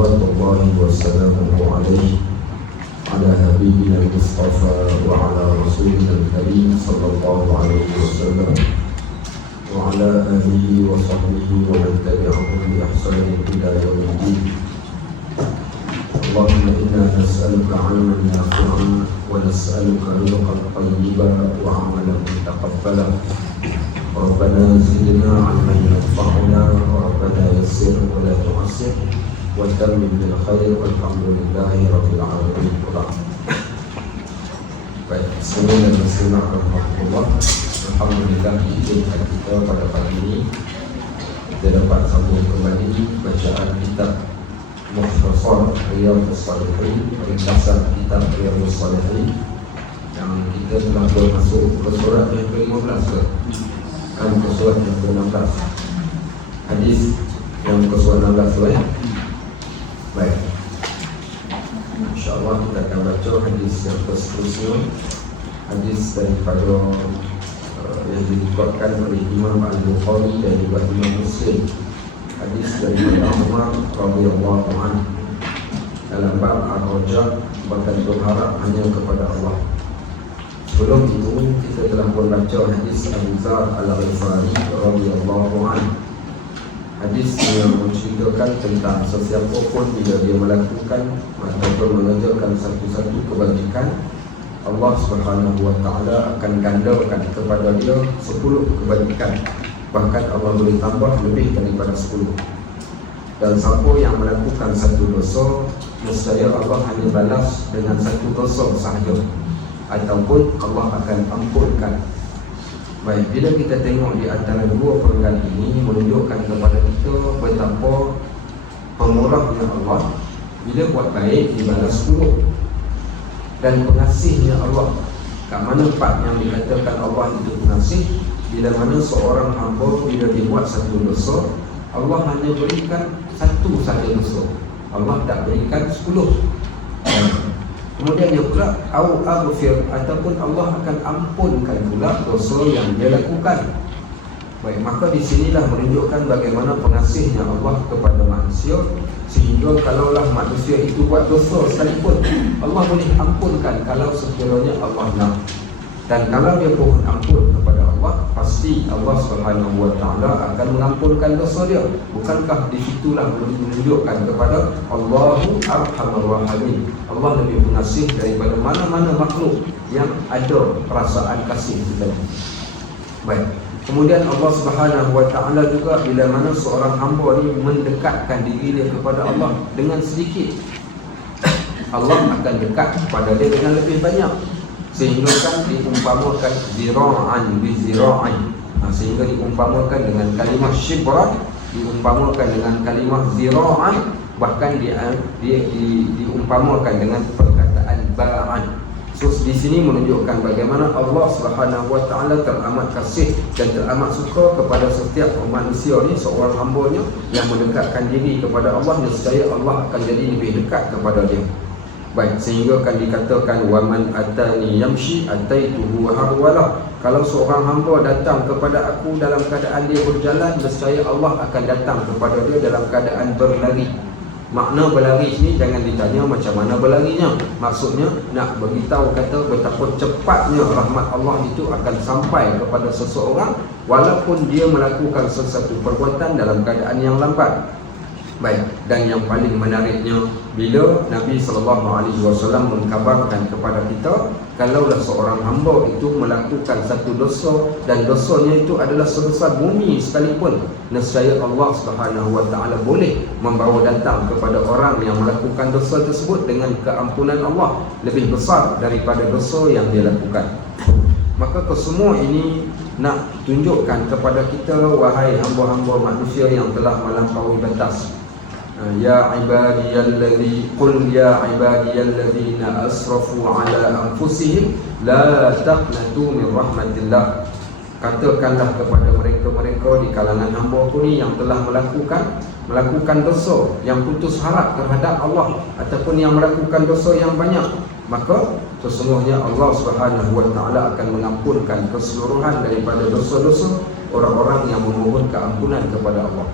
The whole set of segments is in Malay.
صلوات الله وسلامه عليه على حبيبنا المصطفى وعلى رسولنا الكريم صلى الله عليه وسلم وعلى آله وصحبه ومن تبعهم بإحسان إلى يوم الدين. اللهم إنا نسألك علما نافعا ونسألك رزقا طيبا وعملا متقبلا. ربنا زدنا علما ينفعنا وربنا يسر ولا تعسر وتمم بالخير والحمد لله رب العالمين. Baik, semuanya bersimak rahmatullah. Alhamdulillah kita pada pagi ini kita dapat sambung kembali bacaan kitab Mukhtasar Riyadhus Shalihin, ringkasan kitab Riyadhus Shalihin yang kita telah bermasuk ke surat yang ke-15 kan ke surat yang ke-16, hadis yang ke surat 16 Baik, InsyaAllah kita akan baca hadis yang seterusnya, hadis daripada yang diriwayatkan oleh Imam Al-Bukhari dan juga Imam Muslim. Hadis daripada Umar radhiyallahu anhu dalam bab ar-raja, bergantung harap hanya kepada Allah. Sebelum itu kita telah pun baca hadis Abu Dzar Al-Ghifari radhiyallahu anhu. Hadis yang menceritakan tentang sesiapa pun bila dia melakukan ataupun mengerjakan satu-satu kebajikan, Allah Subhanahu wa taala akan gandakan kepada dia 10 kebajikan. Bahkan Allah boleh tambah lebih daripada 10. Dan siapa yang melakukan satu dosa, nescaya Allah hanya balas dengan satu dosa sahaja, ataupun Allah akan ampunkan. Baik, bila kita tengok di antara dua perkara ini menunjukkan kepada kita betapa pemurahnya Allah. Bila buat baik dibalas 10, dan pengasihnya Allah. Kat mana part yang dikatakan Allah itu pengasih? Bila mana seorang hamba bila dia buat satu dosa, Allah hanya berikan satu saja dosa, Allah tak berikan 10. Kemudian dia pula au aghfir, ataupun Allah akan ampunkan pula dosa yang dia lakukan. Baik, maka di sinilah menunjukkan bagaimana pengasihnya Allah kepada manusia, sehingga kalaulah manusia itu buat dosa sekalipun, Allah boleh ampunkan kalau sekiranya Allah nak. Dan kalau dia pohon ampun kepada Allah, pasti Allah Subhanahu wa taala akan mengampunkan dosa dia. Bukankah di situlah menunjukkan kepada Allahu Arhamar Rahimin, Allah lebih pengasih daripada mana-mana makhluk yang ada perasaan kasih kita. Baik, kemudian Allah Subhanahu wa taala juga bila mana seorang hamba ni mendekatkan diri dia kepada Allah dengan sedikit, Allah akan dekat kepada dia dengan lebih banyak. Sehingga kan diumpamakan zira'an bi zira'in. Sehingga diumpamakan dengan kalimah shibran, diumpamakan dengan kalimah zira'an, bahkan diumpamakan dengan perkataan ba'an. So di sini menunjukkan bagaimana Allah Subhanahu wa taala teramat kasih dan teramat suka kepada setiap manusia ni, seorang hamba-Nya yang mendekatkan diri kepada Allah, nescaya Allah akan jadi lebih dekat kepada dia. Baik, sehingga kan dikatakan waman atani yamshi ataituhu harwalah. Kalau seorang hamba datang kepada aku dalam keadaan dia berjalan, nescaya Allah akan datang kepada dia dalam keadaan berlari. Makna berlari ini jangan ditanya macam mana berlarinya. Maksudnya nak beritahu kata betapa cepatnya rahmat Allah itu akan sampai kepada seseorang walaupun dia melakukan sesuatu perbuatan dalam keadaan yang lambat. Baik, dan yang paling menariknya bila Nabi SAW mengkabarkan kepada kita, kalaulah seorang hamba itu melakukan satu dosa dan dosanya itu adalah sebesar bumi sekalipun, nescaya Allah Subhanahu wa taala boleh membawa datang kepada orang yang melakukan dosa tersebut dengan keampunan Allah lebih besar daripada dosa yang dia lakukan. Maka kesemua ini nak tunjukkan kepada kita, wahai hamba-hamba manusia yang telah melampaui batas, ya ibadiyalladzi qul ya ibadiyalladzina asrafu ala anfusihim la taqnatu min rahmatillah. Katakanlah kepada mereka-mereka di kalangan hamba-Ku ni yang telah melakukan dosa, yang putus harap terhadap Allah, ataupun yang melakukan dosa yang banyak, maka sesungguhnya Allah Subhanahu wa taala akan mengampunkan keseluruhan daripada dosa-dosa orang-orang yang memohon keampunan kepada Allah.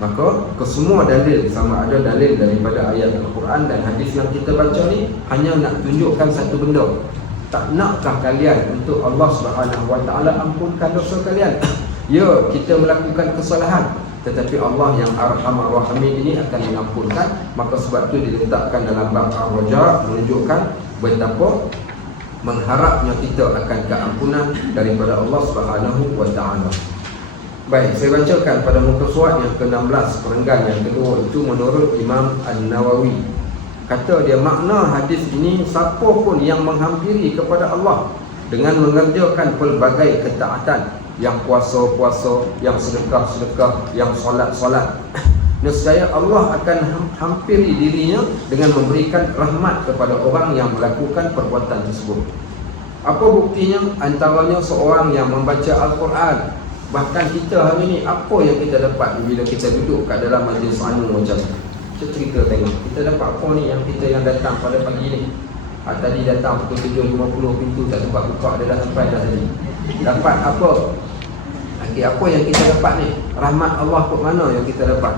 Maka kesemua dalil, sama ada dalil daripada ayat Al-Quran dan hadis yang kita baca ni, hanya nak tunjukkan satu benda. Tak nakkah kalian untuk Allah Subhanahu Wa Taala ampunkan dosa kalian? Ya, kita melakukan kesalahan, tetapi Allah yang Arhamar Rahimin ini akan mengampunkan. Maka sebab itu diletakkan dalam bab Ar-Raja, menunjukkan betapa mengharapnya kita akan keampunan daripada Allah Subhanahu Wa Taala. Baik, saya bacakan pada muka surat yang ke-16, perenggan yang kedua. Itu menurut Imam An-Nawawi. Kata dia, makna hadis ini, siapa pun yang menghampiri kepada Allah dengan mengerjakan pelbagai ketaatan, yang puasa-puasa, yang sedekah-sedekah, yang solat-solat, nescaya Allah akan hampiri dirinya dengan memberikan rahmat kepada orang yang melakukan perbuatan tersebut. Apa buktinya? Antaranya seorang yang membaca Al-Quran. Bahkan kita hari ni, apa yang kita dapat bila kita duduk kat dalam majlis ilmu macam ni? Kita cerita tengok, kita dapat apa ni yang kita yang datang pada pagi ni? Tadi datang pukul 7.50, pintu tak sempat buka, dia dah sampai dah tadi. Dapat apa? Okay, apa yang kita dapat ni? Rahmat Allah kot mana yang kita dapat?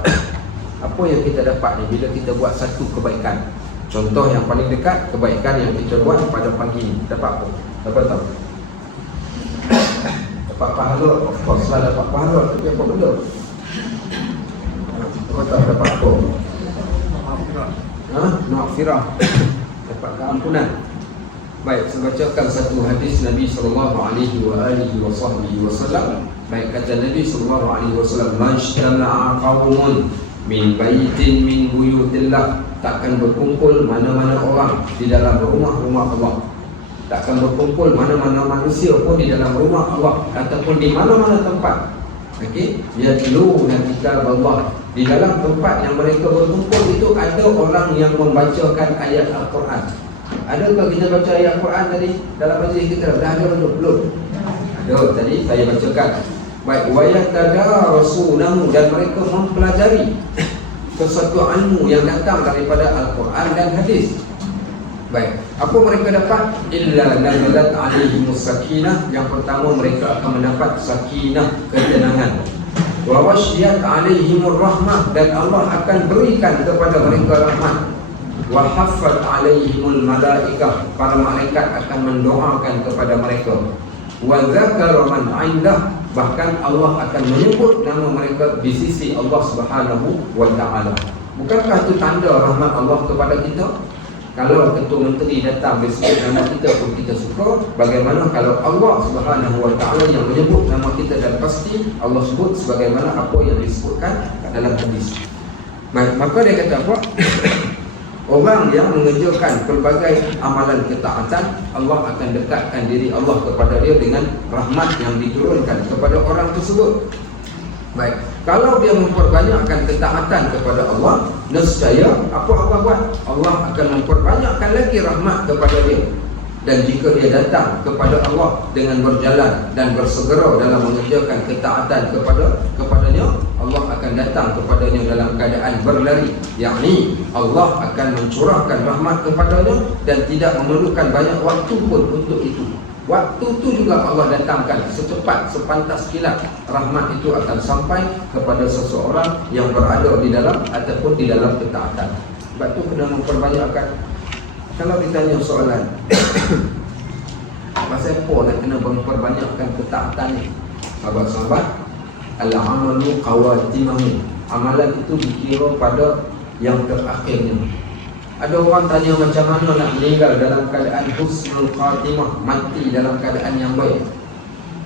Apa yang kita dapat ni bila kita buat satu kebaikan? Contoh yang paling dekat, kebaikan yang kita buat pada pagi ni. Dapat apa? Dapat tahu? Dapat pahala, of course lah dapat pahala. Tapi apa benda? Dapat apa? Maghfirah. Dapat keampunan. Baik, saya bacakan satu hadis Nabi SAW. Baik, kata Nabi SAW, "Majtama'a qaumun min baitin min buyutillah." Takkan berkumpul mana-mana orang di dalam rumah-rumah Allah. Takkan berkumpul mana-mana manusia pun di dalam rumah Allah, ataupun di mana-mana tempat. Okey, yatluna kitab Allah. Di dalam tempat yang mereka berkumpul itu ada orang yang membacakan ayat Al-Quran. Adakah kita baca ayat Al-Quran tadi dalam majlis kita? Dah ada belum? Ada, tadi saya bacakan. Baik, wa yatadarasunahu, dan mereka mempelajari sesuatu ilmu yang datang daripada Al-Quran dan hadis. Baik, apa mereka dapat? Illa nazalat alaihimus sakinah. Yang pertama, mereka akan mendapat sakinah, ketenangan. Wa wasyiyat alaihimur rahmah, dan Allah akan berikan kepada mereka rahmat. Wa haffat alaihimul malaikah, para malaikat akan mendoakan kepada mereka. Wa dzakara man 'indah, bahkan Allah akan menyebut nama mereka di sisi Allah Subhanahu wa Ta'ala. Bukankah itu tanda rahmat Allah kepada kita? Kalau Ketua Menteri datang disebut nama kita pun kita suka. Bagaimana kalau Allah Subhanahu wa Ta'ala yang menyebut nama kita, dan pasti Allah sebut sebagaimana apa yang disebutkan dalam hadis. Maka dia kata apa? Orang yang mengerjakan pelbagai amalan ketaatan, Allah akan dekatkan diri Allah kepada dia dengan rahmat yang diturunkan kepada orang tersebut. Baik, kalau dia memperbanyakkan ketaatan kepada Allah, nescaya apa Allah buat? Allah akan memperbanyakkan lagi rahmat kepada dia. Dan jika dia datang kepada Allah dengan berjalan dan bersegera dalam mengerjakan ketaatan kepadanya, Allah akan datang kepadanya dalam keadaan berlari. Yakni Allah akan mencurahkan rahmat kepadanya dan tidak memerlukan banyak waktu pun untuk itu. Waktu itu juga Allah datangkan secepat, sepantas kilat. Rahmat itu akan sampai kepada seseorang yang berada di dalam ataupun di dalam ketaatan. Sebab itu kena memperbanyakkan. Kalau ditanya soalan pasal apa nak kena memperbanyakkan ketaatan ni? Sahabat-sahabat, al-amalu qawatimahu, amalan itu dikira pada yang terakhirnya. Ada orang tanya macam mana nak meninggal dalam keadaan husnul khatimah, mati dalam keadaan yang baik.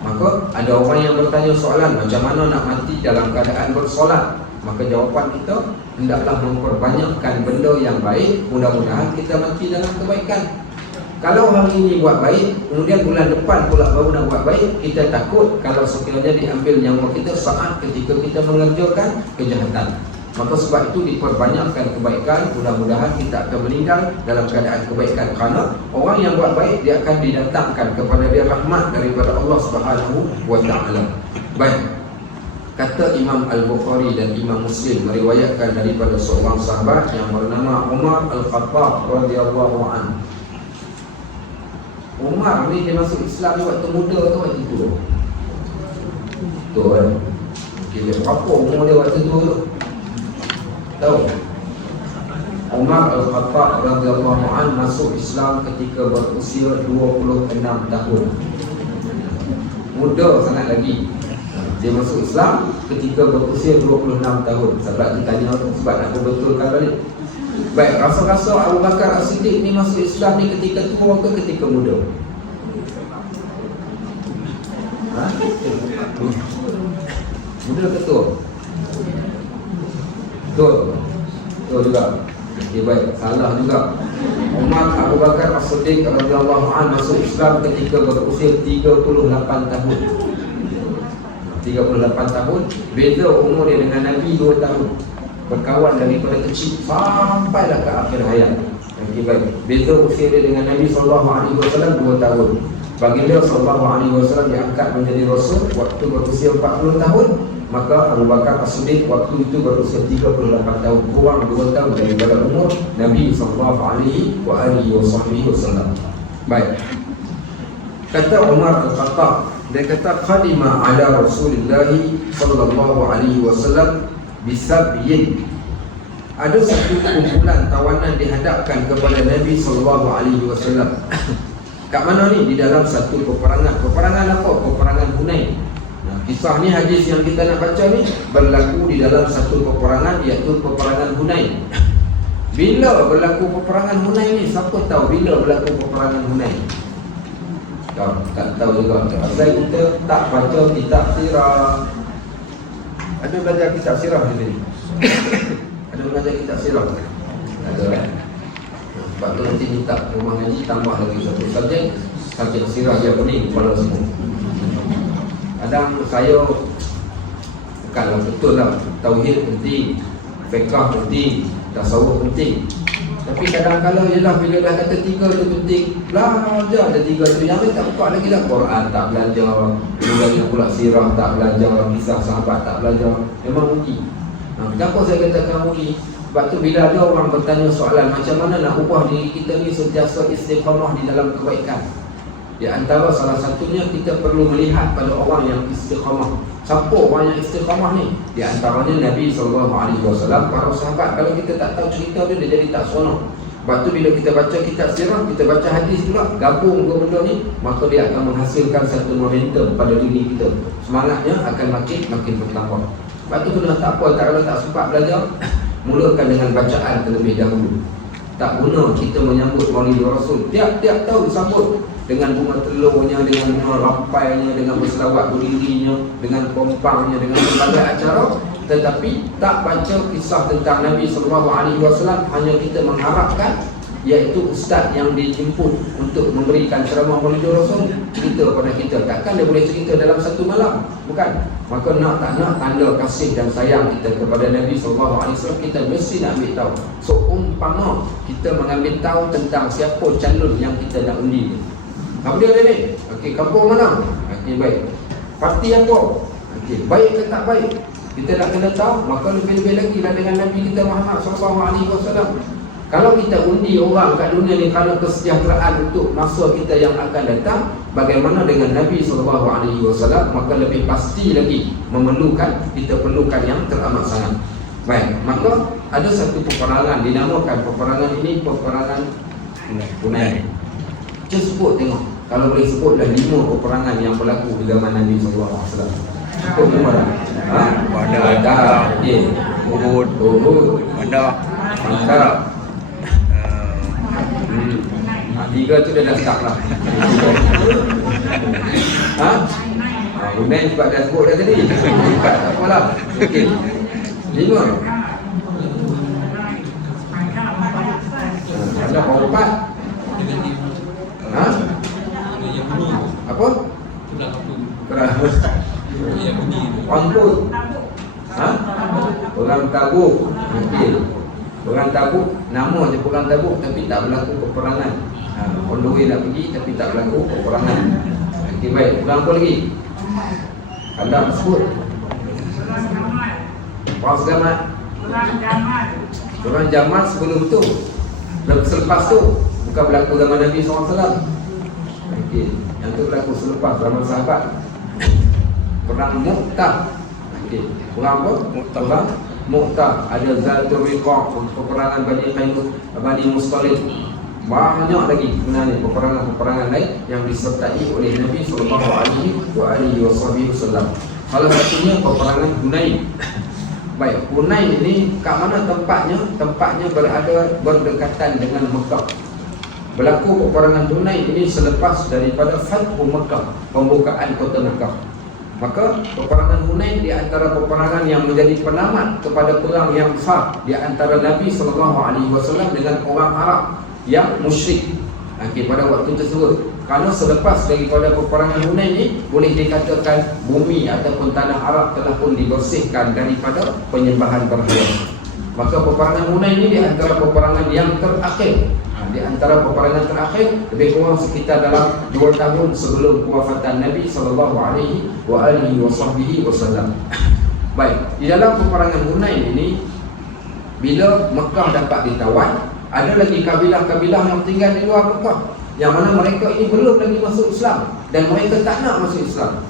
Maka ada orang yang bertanya soalan, macam mana nak mati dalam keadaan bersolat? Maka jawapan kita, hendaklah memperbanyakkan benda yang baik. Mudah-mudahan kita mati dalam kebaikan. Kalau hari ini buat baik, kemudian bulan depan pula baru nak buat baik, kita takut kalau sekiranya diambil nyawa kita saat ketika kita mengerjakan kejahatan. Maka sebab itu diperbanyakkan kebaikan. Mudah-mudahan kita akan meninggal dalam keadaan kebaikan. Kerana orang yang buat baik, dia akan didatangkan kepada dia rahmat daripada Allah Subhanahu wa Ta'ala. Baik, kata Imam Al-Bukhari dan Imam Muslim meriwayatkan daripada seorang sahabat yang bernama Umar Al-Khattab radhiyallahu anhu. Umar ni dia masuk Islam waktu muda tu, waktu tu. Tu kan. Kira berapa umur dia waktu tu? Tahu? Umar Al-Khattab radhiyallahu anhu masuk Islam ketika berusia 26 tahun. Muda sangat lagi. Dia masuk Islam ketika berusia 26 tahun. Sebab ditanya sebab nak betulkan balik. Baik, rasa-rasa Abu Bakar As-Siddiq ni masuk Islam ni ketika tua ke ketika muda? Ha? Muda ke tua? Tua. Tua juga. Okay, baik, salah juga. Umar Abu Bakar As-Siddiq radhiyallahu anhu masuk Islam ketika berusia 38 tahun. 38 tahun, beza umur dia dengan Nabi 2 tahun. Berkawan daripada kecil sampailah ke akhir hayat. Okay, baik. Beza usia dia dengan Nabi SAW 2 tahun. Baginda SAW diangkat menjadi Rasul waktu berusia 40 tahun. Maka Abu Bakar As-Siddiq waktu itu berusia 38 tahun, kurang 2 tahun daripada umur Nabi SAW. Baik. Kata Umar Al-Khattab, dia kata qadima ala Rasulullah sallallahu alaihi wasallam bisabyin. Ada satu kumpulan tawanan dihadapkan kepada Nabi sallallahu alaihi wasallam. Kat mana ni? Di dalam satu peperangan. Peperangan apa? Peperangan Hunain. Nah, kisah ni, hadis yang kita nak baca ni berlaku di dalam satu peperangan, iaitu peperangan Hunain. Bila berlaku peperangan Hunain ni? Siapa tahu bila berlaku peperangan Hunain? Tak tahu juga. Pasal kita tak baca kitab sirah. Ada belajar kitab sirah di sini? Ada belajar kitab sirah? Ada kan? Sebab tu nanti minta rumah ngaji tambah lagi satu subjek. Subjek sirah dia pening kepala semua. Kadang saya bukanlah betul lah, tauhid penting, fiqah penting, tasawuf penting. Tapi kadang-kadang ialah bila dah kata 3 tu penting, belajar ada 3 tu. Yang lain tak buka lagi dah. Quran tak belajar, kemudian pula sirah tak belajar, kisah sahabat tak belajar. Memang rugi. Kenapa saya katakan rugi? Sebab tu bila ada orang bertanya soalan macam mana nak ubah diri kita ni sentiasa istiqamah di dalam kebaikan, di antara salah satunya kita perlu melihat pada orang yang istiqamah. Siapa orang yang istiqamah ni? Di antaranya Nabi SAW, para sahabat. Kalau kita tak tahu cerita dia jadi tak seronok. Sebab tu bila kita baca kitab sirah, kita baca hadis pula, gabung dua benda ni, maka dia akan menghasilkan satu momentum pada diri kita. Semangatnya akan makin bertambah. Sebab tu kena tak apa, kalau tak sempat belajar, mulakan dengan bacaan terlebih dahulu. Tak guna kita menyambut Maulid Rasul tiap-tiap tahun sambut dengan bunga telurnya, dengan bunga rampainya, dengan berselawat berdirinya, dengan kompangnya, dengan berbagai acara, tetapi tak baca kisah tentang Nabi SAW. Hanya kita mengharapkan iaitu ustaz yang dijemput untuk memberikan ceramah Maulid Rasul cerita kepada kita. Takkan dia boleh cerita dalam satu malam? Bukan. Maka nak tak nak, tanda kasih dan sayang kita kepada Nabi SAW, kita mesti nak ambil tahu. So umpama kita mengambil tahu tentang siapa calon yang kita nak undi. Apa dia ni? Okey, kampung mana? Okey, baik. Parti apa? Okey, baik ke tak baik? Kita nak kena tahu. Maka lebih-lebih lagi lah dengan Nabi kita Muhammad SAW. Kalau kita undi orang kat dunia ni kerana kesejahteraan untuk masa kita yang akan datang, bagaimana dengan Nabi SAW? Maka lebih pasti lagi kita perlukan yang teramat sangat. Baik, maka ada satu peperangan, dinamakan peperangan ini peperangan Hunain. Cuba sebut tengok. Kalau boleh sebut dah 5 peperangan yang berlaku di zaman Nabi SAW. Cukup lima dah. Badar, Uhud, Badar, Mantap. 3 tu dah start lah. Hunain sebab dah sebut dah tadi. Tak apalah. Okey. 5. Ada berapa 4? Apa? Perang Tabuk. Okey. Perang Tabuk, nama je Perang Tabuk tapi tak berlaku peperangan. On the way nak pergi tapi tak berlaku peperangan. Okey, baik. Perang apa lagi? Anda sebut. Perang Jamal. Perang Jamal sebelum tu. Selepas tu bukan berlaku zaman Nabi SAW. Okey, yang tu berlaku selepas zaman sahabat. Perang Mu'tah. Okey, perang apa? Perang Mu'tah, ada Zatul Riqaq, peperangan Bani Mustalik. Banyak lagi sebenarnya peperangan-peperangan lain yang disertai oleh Nabi sallallahu alaihi wasallam. Salah satunya peperangan Hunain. Baik, Hunain ini kat mana tempatnya? Tempatnya berada berdekatan dengan Mekah. Berlaku peperangan Hunain ini selepas daripada Fathu Mekah, pembukaan kota Mekah. Maka peperangan Hunain di antara peperangan yang menjadi penamat kepada perang yang besar di antara Nabi SAW dengan orang Arab yang musyrik pada waktu tersebut. Kerana selepas daripada peperangan Hunain ini, boleh dikatakan bumi ataupun tanah Arab telah pun dibersihkan daripada penyembahan berhala. Maka peperangan Hunain ini di antara peperangan yang terakhir. Di antara peperangan terakhir, lebih kurang sekitar dalam 2 tahun sebelum kewafatan Nabi SAW. Baik, di dalam peperangan Hunain ini, bila Mekah dapat ditawan, ada lagi kabilah-kabilah yang tinggal di luar Mekah, yang mana mereka ini belum lagi masuk Islam dan mereka tak nak masuk Islam.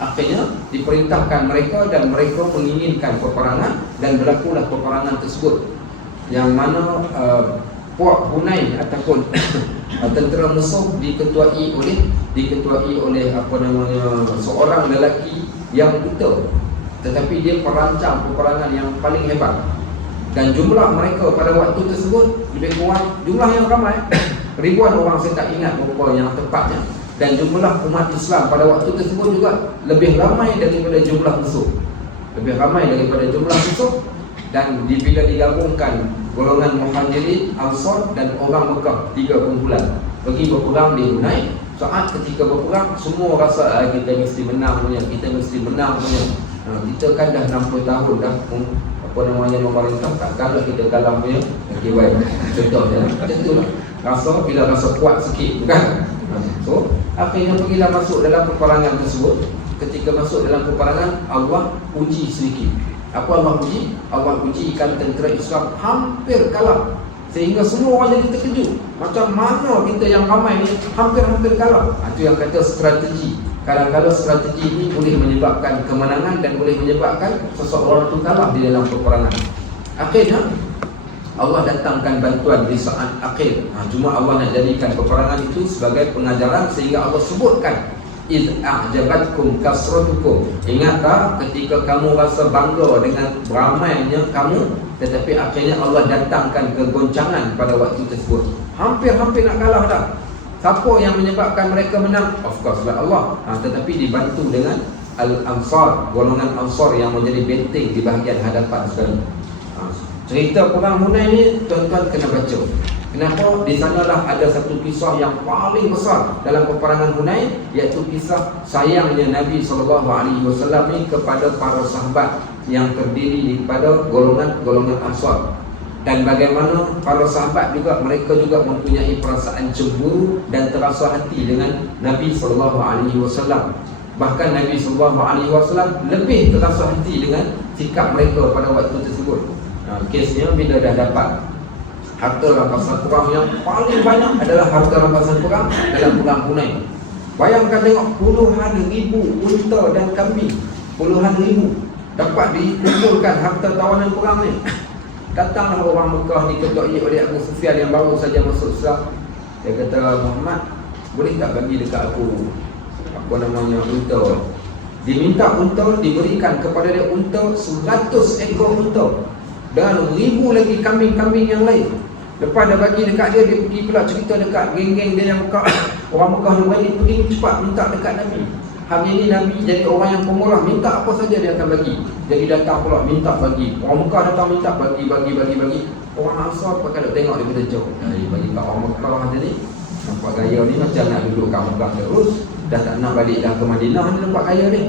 Akhirnya diperintahkan mereka dan mereka menginginkan peperangan dan berlakulah peperangan tersebut, yang mana puak Hunain ataupun tentera musuh diketuai oleh seorang lelaki yang buta, tetapi dia perancang peperangan yang paling hebat. Dan jumlah mereka pada waktu tersebut lebih kurang jumlah yang ramai ribuan orang, saya tak ingat berapa yang tepatnya. Dan jumlah umat Islam pada waktu tersebut juga lebih ramai daripada jumlah musuh. Dan bila digabungkan golongan Muhajirin, Ansar dan orang Mekah, 3 kumpulan pergi berperang di Hunain. Saat ketika berperang, semua rasa kita mesti menang punya. Kita kan dah 60 tahun dah memerintah, tak kalah kita kalah punya. Okay, baik. Contohnya macam itulah. Bila rasa kuat sikit, bukan? So, akhirnya pergilah masuk dalam peperangan tersebut. Ketika masuk dalam peperangan, Allah uji sedikit. Apa Allah uji? Allah ujikan tentera Islam hampir kalah, sehingga semua orang jadi terkejut. Macam mana kita yang ramai ni hampir-hampir kalah? Itu yang kata strategi. Kadang-kadang strategi ini boleh menyebabkan kemenangan dan boleh menyebabkan seseorang itu kalah di dalam peperangan. Akhirnya Allah datangkan bantuan di saat akhir. Cuma Allah nak jadikan peperangan itu sebagai pengajaran, sehingga Allah sebutkan إِذْ أَعْجَبَتْكُمْ كَسْرَتُكُمْ. Ingat tak ketika kamu rasa bangga dengan ramainya kamu, tetapi akhirnya Allah datangkan kegoncangan pada waktu tersebut. Hampir-hampir nak kalah dah. Siapa yang menyebabkan mereka menang? Of course lah Allah. Tetapi dibantu dengan Al-Ansar, golongan Ansar yang menjadi benteng di bahagian hadapan sekali. Cerita perang Hunain ni tuan-tuan kena baca. Kenapa? Di sanalah ada satu kisah yang paling besar dalam peperangan Hunain, iaitu kisah sayangnya Nabi SAW ni kepada para sahabat yang terdiri daripada golongan Ansar. Dan bagaimana para sahabat juga, mereka juga mempunyai perasaan cemburu dan terasa hati dengan Nabi SAW. Bahkan Nabi SAW lebih terasa hati dengan sikap mereka pada waktu tersebut. Kesnya bila dah dapat harta rampasan perang yang paling banyak adalah harta rampasan perang dalam perang Hunain. Bayangkan tengok, puluhan ribu unta dan kambing, puluhan ribu dapat dikumpulkan harta tawanan perang ni. Datanglah orang Mekah diketuai oleh Abu Sufyan yang baru saja masuk Islam. Dia kata, Muhammad, boleh tak bagi dekat aku unta? Diminta unta, diberikan kepada dia unta 100 ekor unta dan ribu lagi kambing-kambing yang lain. Lepas dah bagi dekat dia, dia pergi pula cerita dekat geng-geng dia yang Mekah. Orang Mekah dia balik, pergi cepat minta dekat Nabi. Hari ini Nabi jadi orang yang pemurah, minta apa saja dia akan bagi. Jadi datang pula minta bagi. Orang Mekah datang minta bagi. Orang Ansar pakai nak tengok daripada jauh. Bagi kat orang Mekah dia ni, nampak gaya ni macam nak duduk kat Mekah terus. Dah tak nak balik dah ke Madinah ni, nampak gaya ni.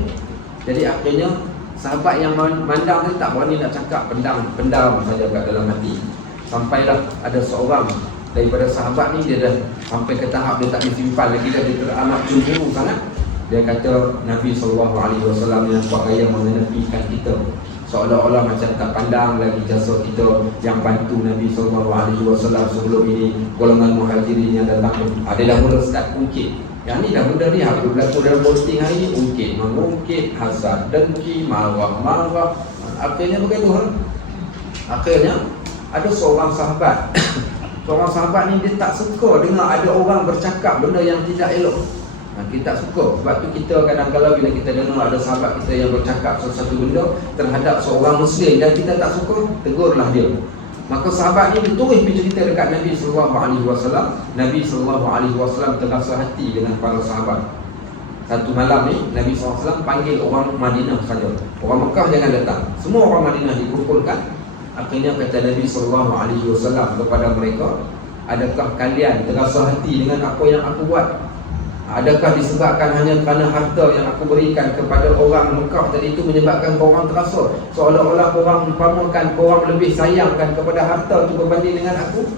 Jadi akhirnya sahabat yang mandang ni tak berani nak cakap, pendam saja kat dalam hati. Sampailah ada seorang daripada sahabat ni, dia dah sampai ke tahap dia tak disimpan lagi dah, dia teramat cemburu sangat. Dia kata Nabi SAW yang nampak gaya menepikan kita, seolah-olah macam tak pandang lagi jasa kita yang bantu Nabi SAW sebelum ini. Golongan Muhajirin yang datang, dia dah mula start ungkit. Yang ni dah benda ni apa berlaku dalam posting hari ni, ungkit, mengungkit, hasad, dengki, marah. Akhirnya begitu. Akhirnya ada seorang sahabat seorang sahabat ni dia tak suka dengar ada orang bercakap benda yang tidak elok. Kita tak suka. Sebab tu kita kadang-kadang bila kita dengar ada sahabat kita yang bercakap sesuatu benda terhadap seorang Muslim dan kita tak suka, tegurlah dia. Maka sahabat ni ditulis pergi cerita dekat Nabi SAW. Nabi SAW terasa hati dengan para sahabat. Satu malam ni Nabi SAW panggil orang Madinah saja. Orang Mekah jangan datang. Semua orang Madinah dikumpulkan. Akhirnya kata Nabi SAW kepada mereka, adakah kalian terasa hati dengan apa yang aku buat? Adakah disebabkan hanya kerana harta yang aku berikan kepada orang Mekah tadi itu menyebabkan korang terasa seolah-olah korang umpamakan korang lebih sayangkan kepada harta itu berbanding dengan aku?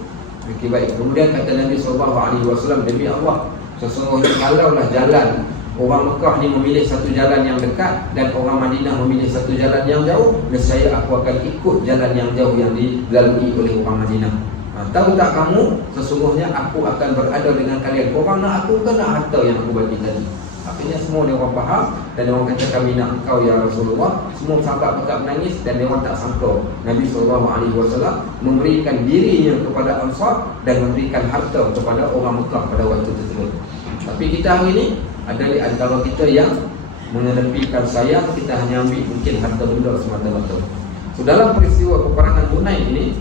Okey, baik. Kemudian kata Nabi SAW, demi Allah, sesungguhnya kalaulah jalan orang Mekah ni memilih satu jalan yang dekat dan orang Madinah memilih satu jalan yang jauh, nescaya aku akan ikut jalan yang jauh yang dilalui oleh orang Madinah. Tahu tak kamu, sesungguhnya aku akan berada dengan kalian. Korang nak aku ke nak harta yang aku bagi tadi? Akhirnya semua dia orang faham dan dia orang kata kami nak engkau ya Rasulullah. Semua sahabat buka menangis dan dia orang tak sangka Nabi SAW memberikan dirinya kepada Ansar dan memberikan harta kepada orang Mekah pada waktu tersebut. Tapi kita hari ini ada di antara kita yang mengedepikan sayang, kita hanya ambil mungkin harta benda semata-mata. So dalam peristiwa peperangan Hunain ini,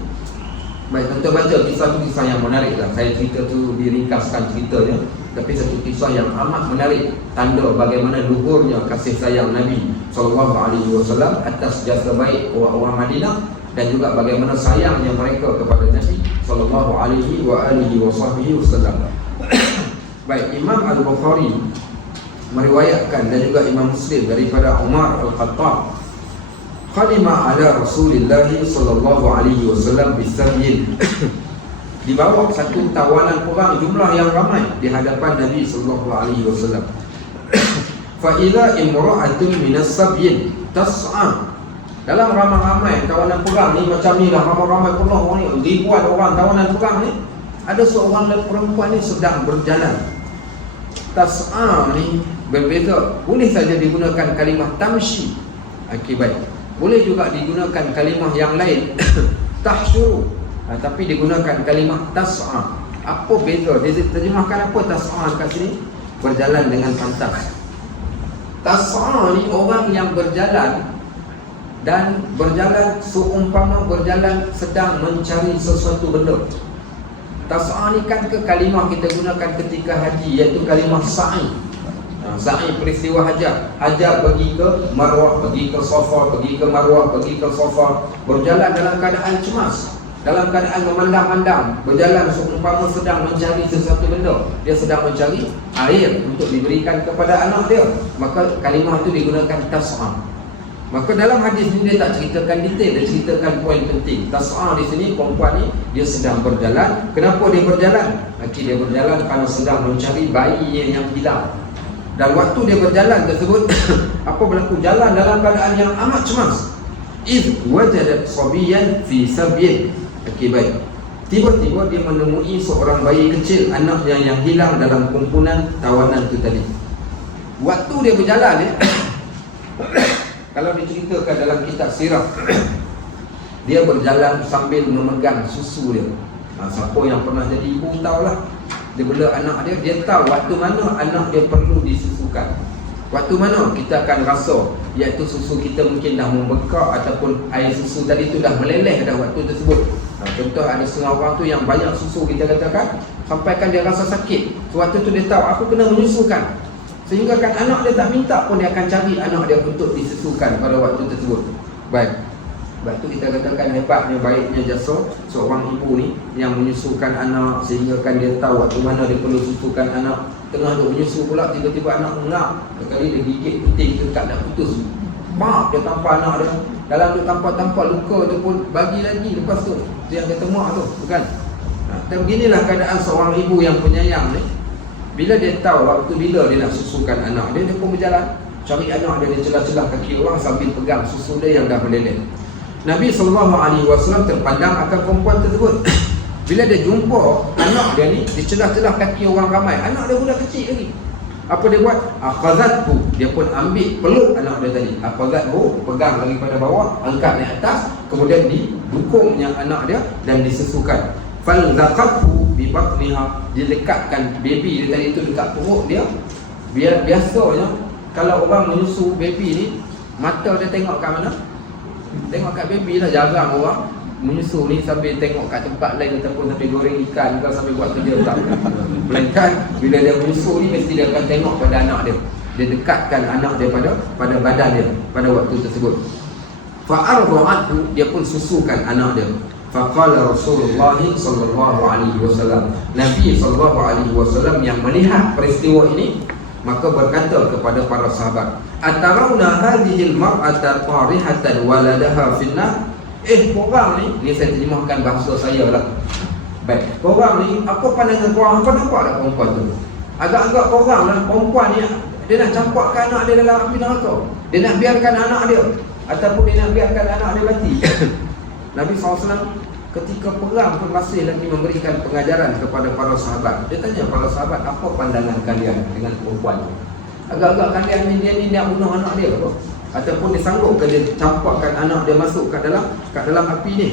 baik, tuan baca kisah yang menarik lah. Saya cerita tu diringkaskan ceritanya, tapi satu kisah yang amat menarik, tanda bagaimana luhurnya kasih sayang Nabi SAW atas jasa baik orang-orang Madinah dan juga bagaimana sayangnya mereka kepada Nabi SAW. Baik, Imam Al-Bukhari meriwayatkan dan juga Imam Muslim daripada Umar Al-Khattab, qadima ala Rasulillah sallallahu alaihi wasallam bisabyin. Dibawa satu tawanan perang jumlah yang ramai di hadapan Nabi sallallahu alaihi wasallam. Fa idza imra'atun minas sabyin tas'a. Dalam ramai-ramai tawanan perang ni macam ni lah, ramai-ramai penuh orang ni, ribuan orang tawanan perang ni, ada seorang perempuan ni sedang berjalan. Tas'a ni berbeza, boleh saja digunakan kalimah tamshi. Okey, baik. Boleh juga digunakan kalimah yang lain tahsyuru, tapi digunakan kalimah tas'a. Apa beza? Dia terjemahkan apa tas'a kat sini? Berjalan dengan pantas. Tas'a ni orang yang berjalan dan berjalan seumpama berjalan sedang mencari sesuatu benda. Tas'a ni kan ke kalimah kita gunakan ketika haji, iaitu kalimah sa'i. Sa'i peristiwa hajar. Hajar pergi ke Marwah, pergi ke Safa, pergi ke Marwah, pergi ke Safa, berjalan dalam keadaan cemas, dalam keadaan memandang-mandang, berjalan seumpama sedang mencari sesuatu benda. Dia sedang mencari air untuk diberikan kepada anak dia. Maka kalimah itu digunakan tas'a. Maka dalam hadis ini dia tak ceritakan detail, dia ceritakan poin penting. Tas'a di sini, perempuan ni dia sedang berjalan. Kenapa dia berjalan? Dia berjalan kerana sedang mencari bayinya yang hilang. Dan waktu dia berjalan tersebut apa berlaku? Jalan dalam keadaan yang amat cemas. Iz wajadat sabiyan fi sabyin. Okey, baik. Tiba-tiba dia menemui seorang bayi kecil, anaknya yang hilang dalam kumpulan tawanan itu tadi. Waktu dia berjalan ni kalau diceritakan dalam kitab sirah, dia berjalan sambil memegang susu dia. Siapa yang pernah jadi ibu tahulah. Dia bela anak dia, dia tahu waktu mana anak dia perlu disusukan, waktu mana kita akan rasa, iaitu susu kita mungkin dah membekak ataupun air susu tadi tu dah meleleh dah waktu tersebut. Contoh ada setengah orang tu yang banyak susu kita katakan, sampaikan dia rasa sakit. Waktu tu dia tahu aku kena menyusukan, sehingga kan anak dia tak minta pun dia akan cari anak dia untuk disusukan pada waktu tersebut. Baik. Sebab tu kita katakan hebatnya, baiknya jasa seorang ibu ni yang menyusukan anak, sehingga kan dia tahu waktu mana dia perlu susukan anak. Tengah duk menyusu pula, tiba-tiba anak mengap, sekali dia gigit putih tu tak nak putus. Mak dia tampar anak dia, dalam tu tampar-tampar luka tu pun bagi lagi lepas tu. Itu yang kata mak tu, bukan? Dan beginilah keadaan seorang ibu yang penyayang ni. Bila dia tahu waktu bila dia nak susukan anak dia, dia pun berjalan cari anak dia, dia celah-celah kaki orang sambil pegang susu dia yang dah meleleh. Nabi SAW terpandang akan perempuan tersebut. Bila dia jumpa anak dia ni, dia celah-celah kaki orang ramai. Anak dia budak kecil lagi. Apa dia buat? Akhazathu, dia pun ambil peluk anak dia tadi. Akhazathu, pegang daripada bawah, angkat naik atas, kemudian didukungnya anak dia dan disusukan. Falzaqathu bi batniha, dilekatkan baby dia tadi itu dekat perut dia. Biasanya kalau orang menyusu baby ni, mata dia tengok kat mana? Tengok kat baby lah. Jarang orang menyusu ni sambil tengok kat tempat lain ataupun sambil goreng ikan ke sambil buat kerja tak. Melainkan bila dia menyusu ni mesti dia akan tengok pada anak dia. Dia dekatkan anak dia pada badan dia pada waktu tersebut. Fa'ardu'athu, dia pun susukan anak dia. Faqala Rasulullah sallallahu alaihi wasallam, Nabi sallallahu alaihi wasallam yang melihat peristiwa ini maka berkata kepada para sahabat, atarawna hadhihi al-mar'ata tarihatan waladaha finnar. Korang ni saya terjemahkan bahasa saya lah. Baik, korang ni apa pandangan korang? Apa nampak tak perempuan tu? Agak-agak korang lah, perempuan ni dia nak campakkan anak dia dalam api neraka. Dia nak biarkan anak dia ataupun dia nak biarkan anak dia mati. Nabi SAW ketika perang pun masih lagi memberikan pengajaran kepada para sahabat. Dia tanya para sahabat, apa pandangan kalian dengan perempuan? Agak-agak kalian ni dia ni nak bunuh anak dia apa? Ataupun dia sanggup ke dia campakkan anak dia masuk kat dalam api ni?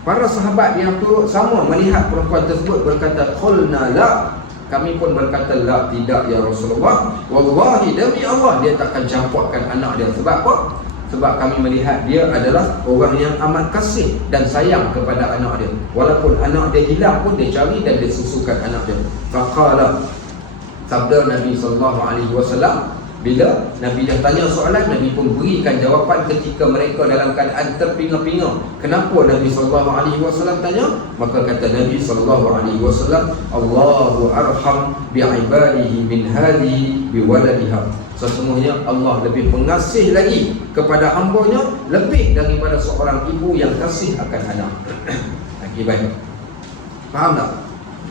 Para sahabat yang turut sama melihat perempuan tersebut berkata, qulna la, kami pun berkata la, tidak ya Rasulullah, wallahi demi Allah dia takkan campakkan anak dia. Sebab apa? Sebab kami melihat dia adalah orang yang amat kasih dan sayang kepada anak dia. Walaupun anak dia hilang pun dia cari dan dia susukan anak dia. Faqala, sabda Nabi SAW, bila Nabi dah tanya soalan, Nabi pun berikan jawapan ketika mereka dalam keadaan terpinga-pinga. Kenapa Nabi SAW tanya? Maka kata Nabi SAW, Allahu arham bi'ibadihi min hadhihi biwaladiha. Sesungguhnya Allah lebih pengasih lagi kepada hambanya lebih daripada seorang ibu yang kasih akan anak. Okey, baik. Faham tak?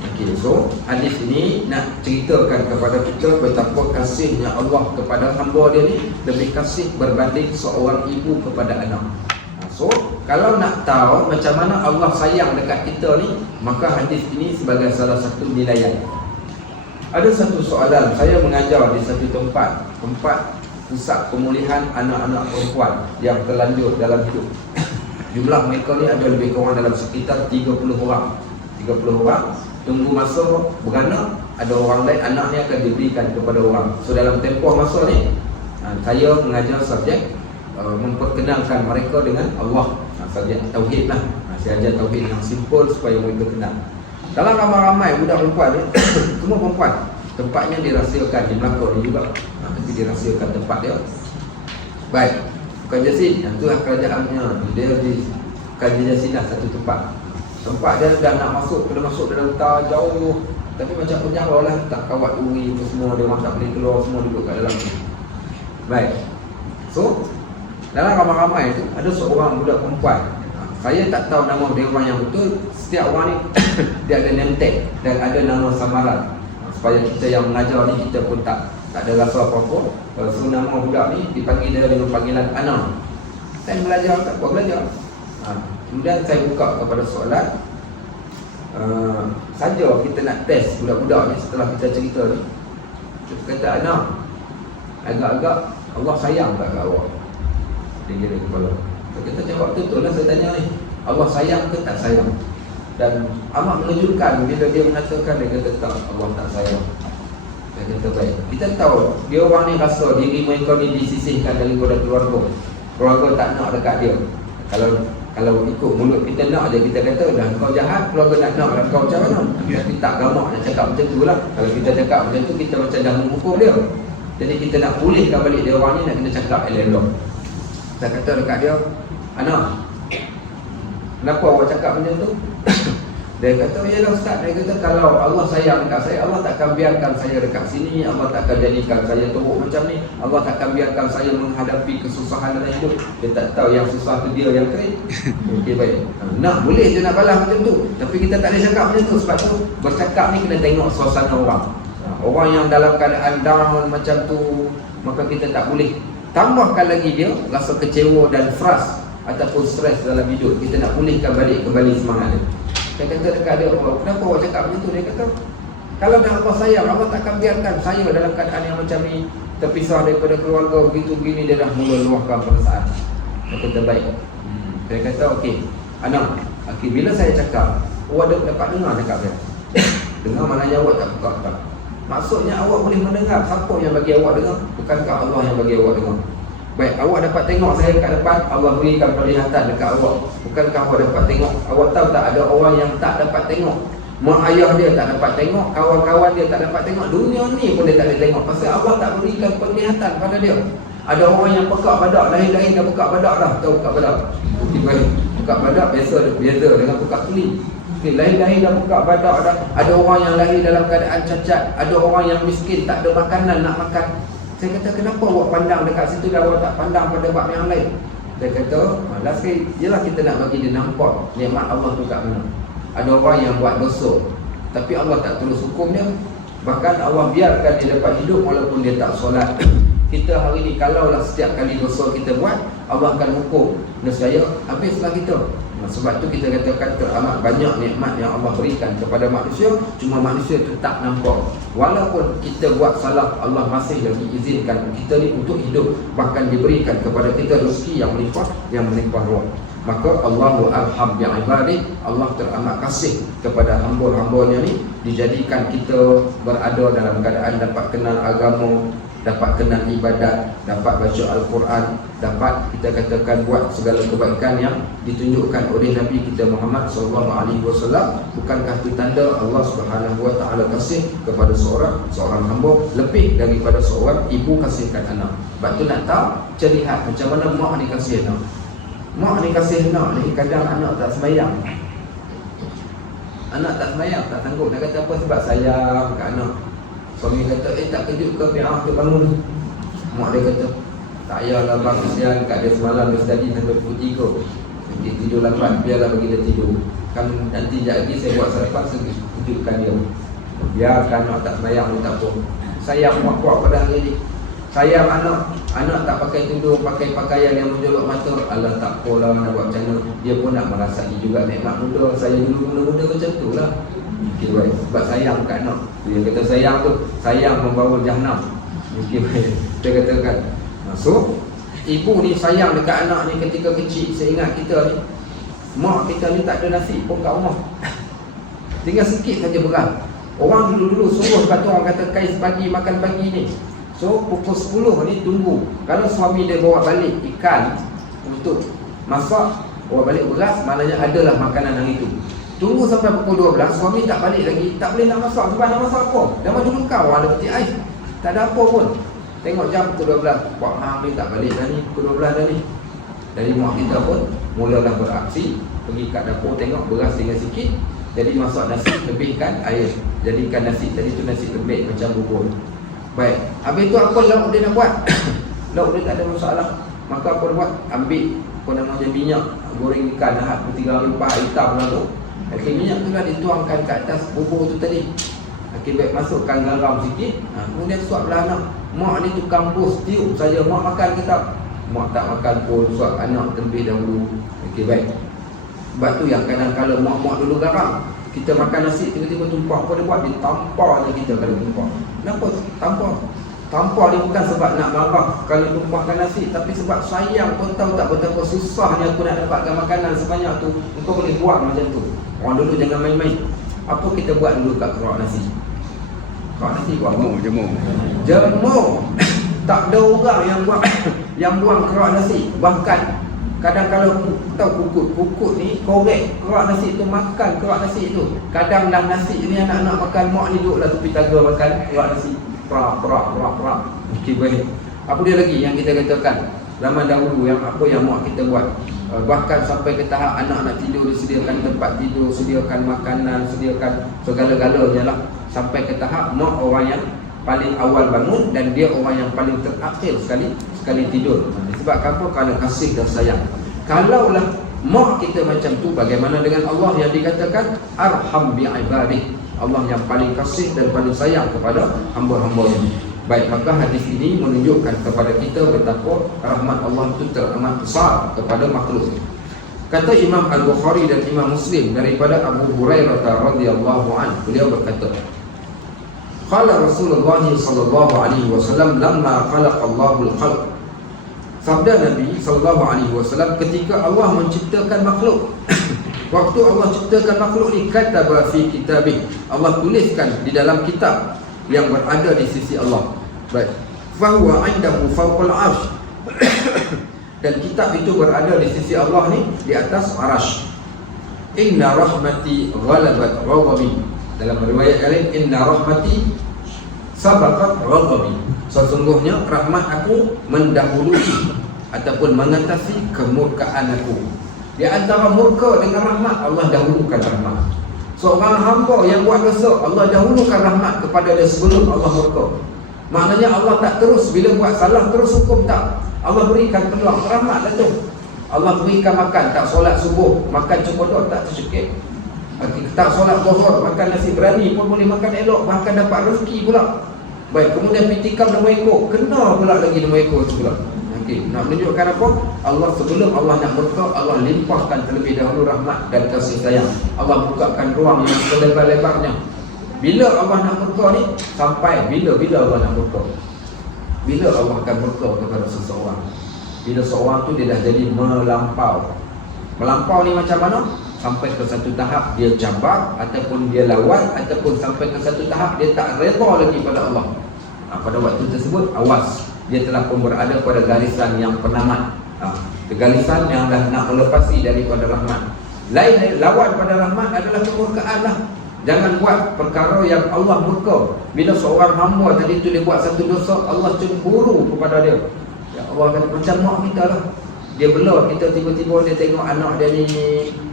Okey, so hadis ini nak ceritakan kepada kita betapa kasihnya Allah kepada hamba dia ni lebih kasih berbanding seorang ibu kepada anak. So, kalau nak tahu macam mana Allah sayang dekat kita ni, maka hadis ini sebagai salah satu nilaian. Ada satu soalan, saya mengajar di satu tempat pusat pemulihan anak-anak perempuan yang terlanjur dalam hidup. Jumlah mereka ni ada lebih kurang dalam sekitar 30 orang. 30 orang, tunggu masa beranak, ada orang lain anaknya akan diberikan kepada orang. So dalam tempoh masa ni, saya mengajar subjek memperkenalkan mereka dengan Allah. Subjek tauhid lah. Saya ajar tauhid yang simple supaya mereka kenal. Dalam ramai-ramai budak perempuan ni, semua perempuan, tempatnya dirahsiakan di Melaka ni juga. Nanti dirahsiakan tempat dia. Baik, bukan Jasin, yang tu lah kerajaannya. Dia di Jasin lah satu tempat. Tempat dia dah nak masuk, kena masuk dalam hutan jauh. Tapi macam penjara lah, tak kawat duri apa semua. Dia orang tak boleh keluar, semua duduk kat dalam ni. Baik, so dalam ramai-ramai tu ada seorang budak perempuan. Saya tak tahu nama dia orang yang betul. Setiap orang ni dia ada name tag dan ada nama samaran. Supaya kita yang mengajar ni kita pun tak ada rasa apa-apa. So nama budak ni dipanggil dia dengan panggilan Ana. Saya belajar tak buat belajar. Kemudian saya buka kepada soalan. Saja kita nak test budak-budak ni setelah kita cerita ni. Kita kata Ana, agak-agak Allah sayang tak kat awak? Dia kira kepala. Kita jawab betul lah saya tanya ni, Allah sayang ke tak sayang? Dan amat menunjukkan bila dia mengatakan, dia kata tak, Allah tak sayang. Dia kata baik. Kita tahu dia orang ni rasa diri mereka ni disisihkan daripada keluarga. Keluarga tak nak dekat dia. Kalau ikut mulut kita nak je, kita kata dah kau jahat, keluarga nak dan kau macam mana? Tapi tak gamak nak cakap macam tu lah. Kalau kita cakap macam tu, kita macam dah menghukum dia. Jadi kita nak pulihkan balik dia orang ni, nak kena cakap elok-elok. Saya kata dekat dia, Ana, kenapa awak cakap macam tu? Dia kata, yalah Ustaz, dia kata kalau Allah sayang dekat saya, Allah takkan biarkan saya dekat sini, Allah takkan jadikan saya teruk macam ni, Allah takkan biarkan saya menghadapi kesusahan dalam hidup. Dia tak tahu yang susah tu dia yang kering. Okey, baik. Nak, boleh je nak balas macam tu, tapi kita tak boleh cakap macam tu. Sebab tu, bercakap ni kena tengok suasana orang. Orang yang dalam keadaan down macam tu, maka kita tak boleh tambahkan lagi dia rasa kecewa dan frust ataupun stres dalam hidup. Kita nak pulihkan balik kembali semangat dia. Saya kata dekat dia, kenapa awak cakap macam tu? Dia kata, Kalau dah Allah sayang, Allah takkan biarkan saya dalam keadaan yang macam ni, terpisah daripada keluarga, begitu begini. Dia dah mula luahkan perasaan. Dia kata baik. Dia kata okey, anak, okey, bila saya cakap, awak dapat dengar cakap saya. Dengar maknanya awak tak buka tak. Maksudnya awak boleh mendengar. Siapa yang bagi awak dengar? Bukankah Allah yang bagi awak dengar? Baik, awak dapat tengok saya kat depan, Allah berikan penglihatan dekat awak. Bukankah awak dapat tengok? Awak tahu tak, ada orang yang tak dapat tengok. Mak ayah dia tak dapat tengok, kawan-kawan dia tak dapat tengok, dunia ni pun dia tak boleh tengok, pasal Allah tak berikan penglihatan pada dia. Ada orang yang pekak badak, lahir-lahir dah pekak badak dah. Tahu pekak badak? Pekak badak biasa dengan pekak tuli. Lahir-lahir dah pekak badak dah. Ada orang yang lahir dalam keadaan cacat, ada orang yang miskin, tak ada makanan nak makan. Saya kata, kenapa awak pandang dekat situ dan awak tak pandang pada bab yang lain? Dia kata, last sekali, yelah kita nak bagi dia nampak nikmat Allah tu kat mana. Ada orang yang buat dosa, tapi Allah tak terus hukum dia. Bahkan Allah biarkan dia dapat hidup walaupun dia tak solat. Kita hari ni, kalaulah setiap kali dosa kita buat, Allah akan hukum nescaya habislah kita. Sebab tu kita katakan teramat banyak nikmat yang Allah berikan kepada manusia, cuma manusia tu tak nampak. Walaupun kita buat salah, Allah masih lagi izinkan kita ni untuk hidup. Bahkan diberikan kepada kita rezeki yang melimpah ruah. Maka Allahu arham bi'ibadih, Allah teramat kasih kepada hamba-hambanya ni. Dijadikan kita berada dalam keadaan dapat kenal agama, dapat kenal ibadat, dapat baca Al-Quran, dapat kita katakan buat segala kebaikan yang ditunjukkan oleh Nabi kita Muhammad SAW. Bukankah itu tanda Allah Subhanahu Wa Taala kasih kepada seorang hamba lebih daripada seorang ibu kasihkan anak. Sebab tu nak tahu cerihat macam mana mak dikasih anak. Mak dikasih anak ni, kadang anak tak sembahyang. Anak tak sembahyang, tak sanggup. Dia kata apa? Sebab sayang kat anak. Suami kata, tak kejut ke biar dia bangun. Mak dia kata, tak payahlah bang, kesian kat dia semalam dia tadi sampai pukul 3. Dia tidur lambat, biarlah bagi dia tidur. Kan nanti sekejap lagi saya buat sarapan, saya kejutkan dia. Biarkan anak tak sembahyang pun tak apa. Sayang mak kuat pada hari ni. Sayang anak tak pakai tudung, pakai pakaian yang menjolok mata. Allah tak apalah nak buat macam mana. Dia pun nak merasai juga nikmat muda. Saya dulu muda-muda macam tu lah. Okay, baik. Sebab sayang kat anak. Dia kata sayang tu, sayang membawa jahannam. Okay, baik. Dia katakan, so ibu ni sayang dekat anak ni ketika kecil. Saya ingat kita ni, mak kita ni tak ada nasi pun kat rumah. Tinggal sikit saja berat. Orang dulu-dulu suruh kata orang kata kais pagi, makan pagi ni. So pukul 10 ni tunggu. Kalau suami dia bawa balik ikan untuk masak, bawa balik beras, maknanya adalah makanan hari itu. Tunggu sampai pukul 12, suami tak balik lagi, tak boleh nak masak. Sebab nak masak apa? Dah maju lukar, orang ada petik ais, tak ada apa pun. Tengok jam pukul 12, Pak Hang ni tak balik dah ni, pukul 12 dah ni. Dari mak kita pun mulalah beraksi, pergi kat dapur tengok beras tinggal sikit. Jadi masak nasi, lebihkan air. Jadikan nasi tadi tu nasi lembik macam bubur. Baik, habis tu apa lauk dia nak buat? Lauk dia tak ada masalah. Maka apa dia buat? Ambil apa namanya minyak, goreng ikan lahat 3 rempah hitam lah tu. Okey, minyak tu lah dituangkan ke atas bubur tu tadi. Okey, baik, masukkan garam sikit. Kemudian suap belah anak. Mak ni tukang bos tiup saja. Mak makan ke tak? Mak tak makan pun, suap anak terlebih dahulu. Okey, baik. Sebab tu yang kadang-kadang mak-mak dulu garam. Kita makan nasi tiba-tiba tumpah, apa dia buat? Dia tampar je kita kalau tumpah. Kenapa tampar? Tampar dia bukan sebab nak marah kalau tumpahkan nasi, tapi sebab sayang. Kau tahu tak betapa susahnya aku nak dapatkan makanan sebanyak tu. Kau boleh buat macam tu. Orang dulu jangan main-main. Apa kita buat dulu kat kerak nasi? Kerak nasi buat apa? Jemur. Tak ada orang yang buang kerak nasi. Bahkan kadang kalau tahu kukut ni korek kerak nasi tu, makan kerak nasi tu. Kadang dah nasi ni anak-anak makan, mak ni duduklah tepi tangga makan kerak nasi. Perak. Okey, baik. Apa dia lagi yang kita katakan zaman dahulu yang apa yang mak kita buat? Bahkan sampai ke tahap anak nak tidur disediakan tempat tidur, sediakan makanan, sediakan segala-galanya lah. Sampai ke tahap mak orang yang paling awal bangun dan dia orang yang paling terakhir sekali tidur. Sebab apa? Kerana kasih dan sayang. Kalaulah mak kita macam tu, bagaimana dengan Allah yang dikatakan arham bi'ibadih, Allah yang paling kasih dan paling sayang kepada hamba-hambanya. Baik, maka hadis ini menunjukkan kepada kita betapa rahmat Allah itu teramat besar kepada makhluk. Kata Imam Al-Bukhari dan Imam Muslim daripada Abu Hurairah radhiyallahu anhu, beliau berkata, Qala Rasulullah sallallahu alaihi wasallam lamma khalaqallahu al-khalq. Sabda Nabi sallallahu alaihi wasallam ketika Allah menciptakan makhluk. Waktu Allah ciptakan makhluk ni, kataba fi kitabih, Allah tuliskan di dalam kitab yang berada di sisi Allah. Baik. Fa huwa 'indahu fawqal 'arsy. Dan kitab itu berada di sisi Allah ni, di atas arasy. Inna rahmati ghalabat ghadabi. Dalam riwayat lain, inna rahmati sabaqat ghadabi. Sesungguhnya rahmat aku mendahului ataupun mengatasi kemurkaan aku. Di antara murka dengan rahmat, Allah dahulukan rahmat. Seorang hamba yang buat dosa, Allah dahulukan rahmat kepada dia sebelum Allah murka. Maknanya Allah tak terus bila buat salah terus hukum, tak. Allah berikan peluang, rahmat lah tu. Allah berikan makan, tak solat subuh, makan cemodot, tak tercekik. Tak solat zuhur, makan nasi berani pun boleh makan elok, bahkan dapat rezeki pula. Baik, kemudian pitikam 2 ekor, kena pula lagi 2 ekor tu pula. Okey, nak menunjukkan apa? Allah sebelum Allah nak murka, Allah limpahkan terlebih dahulu rahmat dan kasih sayang. Allah bukakan ruang yang selebar-lebarnya. Bila Allah nak murka ni, sampai bila Allah nak murka? Bila Allah akan murka kepada seseorang? Bila seorang tu dia dah jadi melampau. Melampau ni macam mana? Sampai ke satu tahap dia cabar, ataupun dia lawan, ataupun sampai ke satu tahap dia tak redha lagi pada Allah. Pada waktu tersebut, awas, dia telah pun berada pada garisan yang penamat. Garisan yang dah nak melepasi daripada rahmat. Lain lawan pada rahmat adalah kemurkaan lah. Jangan buat perkara yang Allah murka. Bila seorang hamba tadi tu dia buat satu dosa, Allah cemburu kepada dia. Ya Allah kata macam mak kita lah. Dia bela kita, tiba-tiba dia tengok anak dia ni,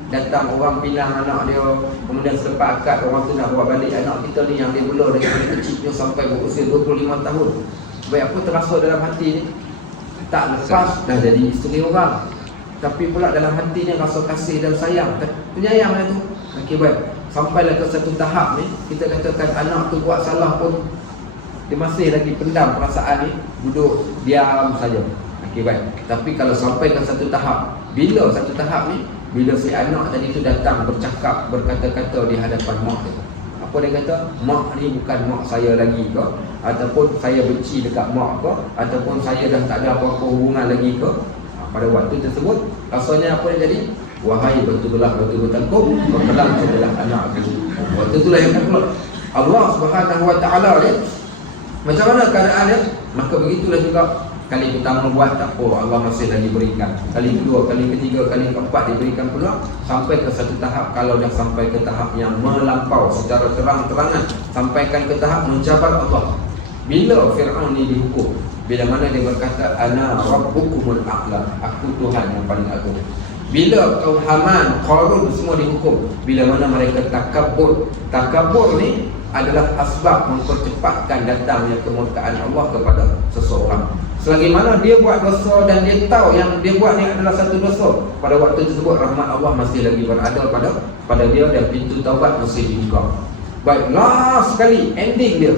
datang orang pinang anak dia, kemudian selepas akad orang tu nak bawa balik anak kita ni yang dia bela dari kecilnya sampai berusia 25 tahun. Baik, apa terasa dalam hati ni? Tak lepas dah jadi isteri orang, tapi pula dalam hatinya rasa kasih dan sayang, penyayang lah tu. Okey, baik. Sampailah ke satu tahap ni, kita katakan anak tu buat salah pun dia masih lagi pendam perasaan ni, duduk diam saja. Okey, baik. Tapi kalau sampai ke satu tahap, bila satu tahap ni, bila si anak tadi tu datang bercakap, berkata-kata di hadapan mak dia. Apa dia kata? Mak ni bukan mak saya lagi ke? Ataupun saya benci dekat mak ke? Ataupun saya dah tak ada apa-apa hubungan lagi ke? Pada waktu tersebut, rasanya apa yang jadi? Wahai betul-belah betul-betul berkelang sebelah anak aku. Waktu itulah yang akan keluar. Allah Subhanahu Wa Taala dia, macam mana keadaan dia? Maka begitulah juga. Kali pertama buat tak apa, Allah masih lagi berikan. Kali kedua, kali ketiga, kali keempat diberikan peluang. Sampai ke satu tahap, kalau dah sampai ke tahap yang melampau secara terang-terangan, sampaikan ke tahap mencabar Allah. Bila Fir'aun ni dihukum, bila mana dia berkata ana rabbukumul a'la, aku Tuhan yang paling agung. Bila kaum Haman, Qarun semua dihukum, bila mana mereka takabur. Takabur ni adalah asbab mempercepatkan datangnya kemurkaan Allah kepada seseorang. Selagi mana dia buat dosa dan dia tahu yang dia buat ni adalah satu dosa, pada waktu tersebut rahmat Allah masih lagi berada pada dia dan pintu taubat masih dibuka. Baik, last sekali ending dia.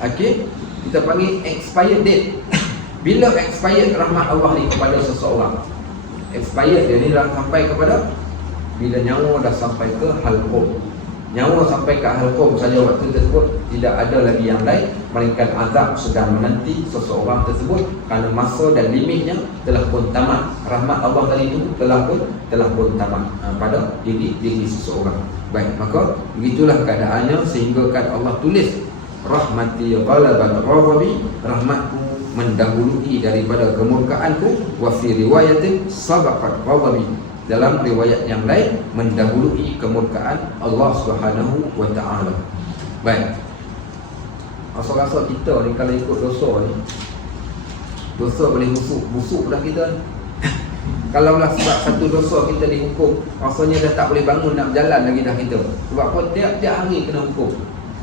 Okey, kita panggil expired date. Bila expired rahmat Allah ni kepada seseorang? Expired dia ni dah sampai kepada bila nyawa dah sampai ke halqum. Nyawa sampai ke halqum saja waktu tersebut, tidak ada lagi yang lain melainkan azab sedang menanti seseorang tersebut kerana masa dan limitnya telah pun tamat. Rahmat Allah tadi itu telah pun tamat pada diri seseorang. Baik, maka begitulah keadaannya sehingga kan Allah tulis rahmati ghalabat ghadabi, rahmatku mendahului daripada kemurkaanku, wa fi riwayatin sabaqat ghadabi, dalam riwayat yang lain mendahului kemurkaan Allah Subhanahu Wa Taala. Baik, rasa-rasa kita ni kalau ikut dosa ni, dosa boleh busuk dah kita. Kalaulah sebab satu dosa kita dihukum, rasanya dah tak boleh bangun nak berjalan lagi dah kita. Sebab apa? Tiap-tiap hari kena hukum.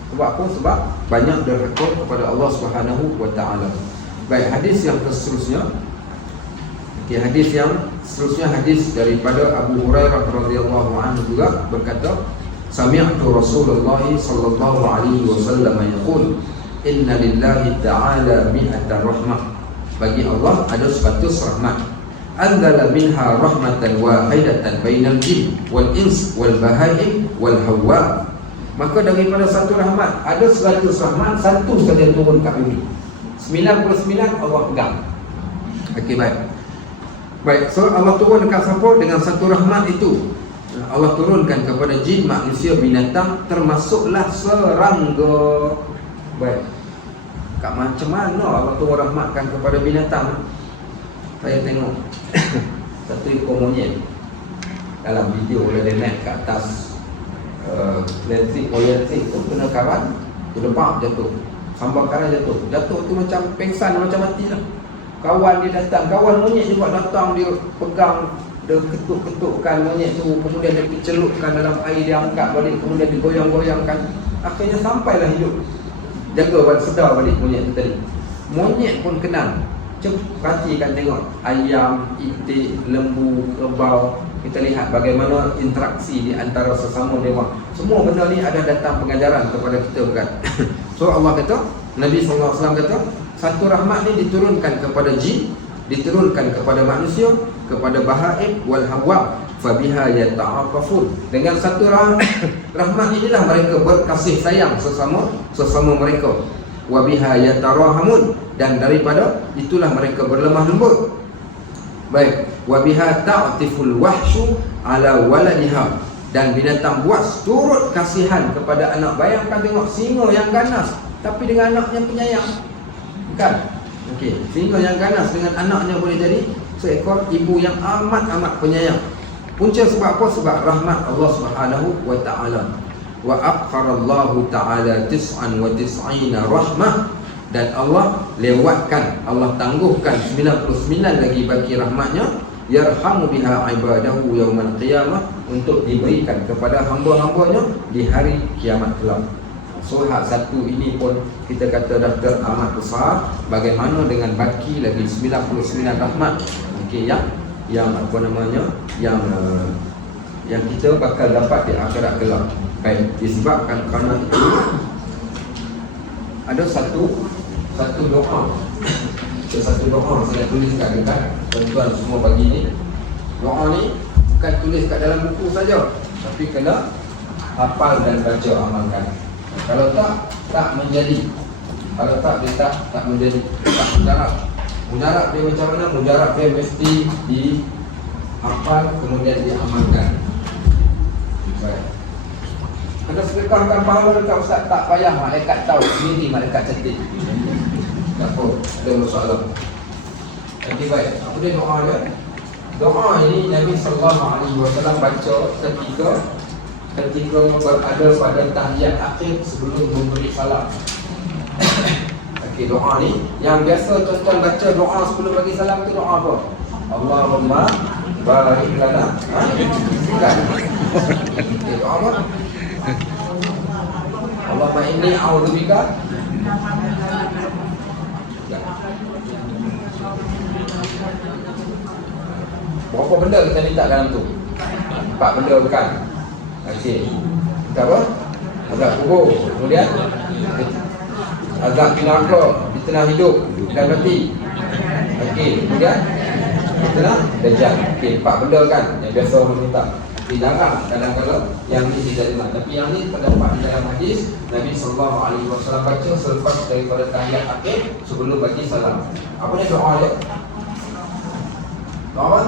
Sebab apa? Sebab banyak derhaka kepada Allah Subhanahu Wa Taala. Baik, hadis yang seterusnya. Okay, hadis yang seterusnya hadis daripada Abu Hurairah radhiyallahu anhu juga berkata, sami'tu Rasulullah sallallahu alaihi wasallam yaqul, inna lillahi ta'ala mi'atan rahmah. Bagi Allah ada 100 rahmat. Anzala minha rahmatan wahidatan bainal jin wal ins wal bahaim wal hawa. Maka daripada satu rahmat, ada 100 rahmat, satu saja turun kat bumi. 99 Allah pegang. Okey, baik. Baik, so Allah turun dekat siapa? Dengan satu rahmat itu Allah turunkan kepada jin, manusia, binatang, termasuklah serangga. Baik. Kat macam mana Allah turun rahmatkan kepada binatang? Saya tengok satu ekor monyet dalam video dia naik ke atas elektrik tu, kena karan, bak jatuh, sambal karan jatuh tu macam pengsan, macam mati lah. Kawan dia datang, kawan monyet juga datang, dia pegang, dia ketuk-ketukkan monyet tu, kemudian dia celupkan dalam air, dia angkat balik, kemudian digoyang-goyangkan, akhirnya sampailah hidup. Jaga sedar balik monyet tu tadi. Monyet pun kenal. Perhatikan, tengok ayam, itik, lembu, kerbau. Kita lihat bagaimana interaksi di antara sesama dewa. Semua benda ni ada datang pengajaran kepada kita, bukan? So Allah kata, Nabi SAW kata, satu rahmat ni diturunkan kepada jin, diturunkan kepada manusia, kepada bahaim wal hawam, fabiha yata'afafun. Dengan satu rahmat inilah mereka berkasih sayang sesama mereka. Wa biha yatarahamun, dan daripada itulah mereka berlemah lembut. Baik, wa biha ta'tiful wahsyu ala waladiha, dan binatang buas turut kasihan kepada anak. Bayangkan, tengok singa yang ganas tapi dengan anaknya penyayang, kan? Okey, singa yang ganas dengan anaknya boleh jadi seekor ibu yang amat penyayang. Punca sebab apa? Sebab rahmat Allah Subhanahu wa taala. Wa aqarallahu ta'ala 99 rahmah, dan Allah lewatkan, Allah tangguhkan 99 lagi bagi rahmatnya, yarhamu biha ibadahu yaumal qiyamah, untuk diberikan kepada hamba-hambanya di hari kiamat kelak. So hak satu ini pun kita kata dah teramat besar. Bagaimana dengan baki lagi 99 rahmat, okey, yang apa namanya, yang kita bakal dapat di akhirat kelak. Baik, disebabkan kerana itu ada satu doa. Satu doa saya tulis kat dekat tuan-tuan semua pagi ni. Doa ni bukan tulis kat dalam buku saja, tapi kena hafal dan baca, amalkan. Kalau tak menjadi. Kalau tak, dia tak menjadi. Tak mujarab. Mujarab dia macam mana? Mujarab dia mesti dihafal kemudian diamalkan. Baik. Kena sedekahkan pahala dekat ustaz, tak payah, malaikat tahu sendiri, malaikat cantik. Tak apa, ada masalah. Okey, baik. Apa dia doa dia? Doa ini Nabi SAW baca ketika berada pada tahiyat akhir sebelum memberi salam. Okey, doa ni yang biasa tuan-tuan baca doa sebelum bagi salam tu doa apa? Allahumma barik lana. Bukan. Okey, doa apa? Allahumma inni a'udzubika. Berapa benda kita minta dalam tu? 4 benda, bukan? Okey. Kita apa? Azab kubur, kemudian azab neraka, fitnah hidup dan mati. Okey, kemudian fitnah dajjal. Okey, 4 benda kan yang biasa orang minta. Dilarang kadang-kadang yang ni tidak dilarang, tapi yang ni terdapat di dalam hadis Nabi SAW baca selepas daripada tahiyat akhir sebelum bagi salam. Apa dia doa dia? Doa apa?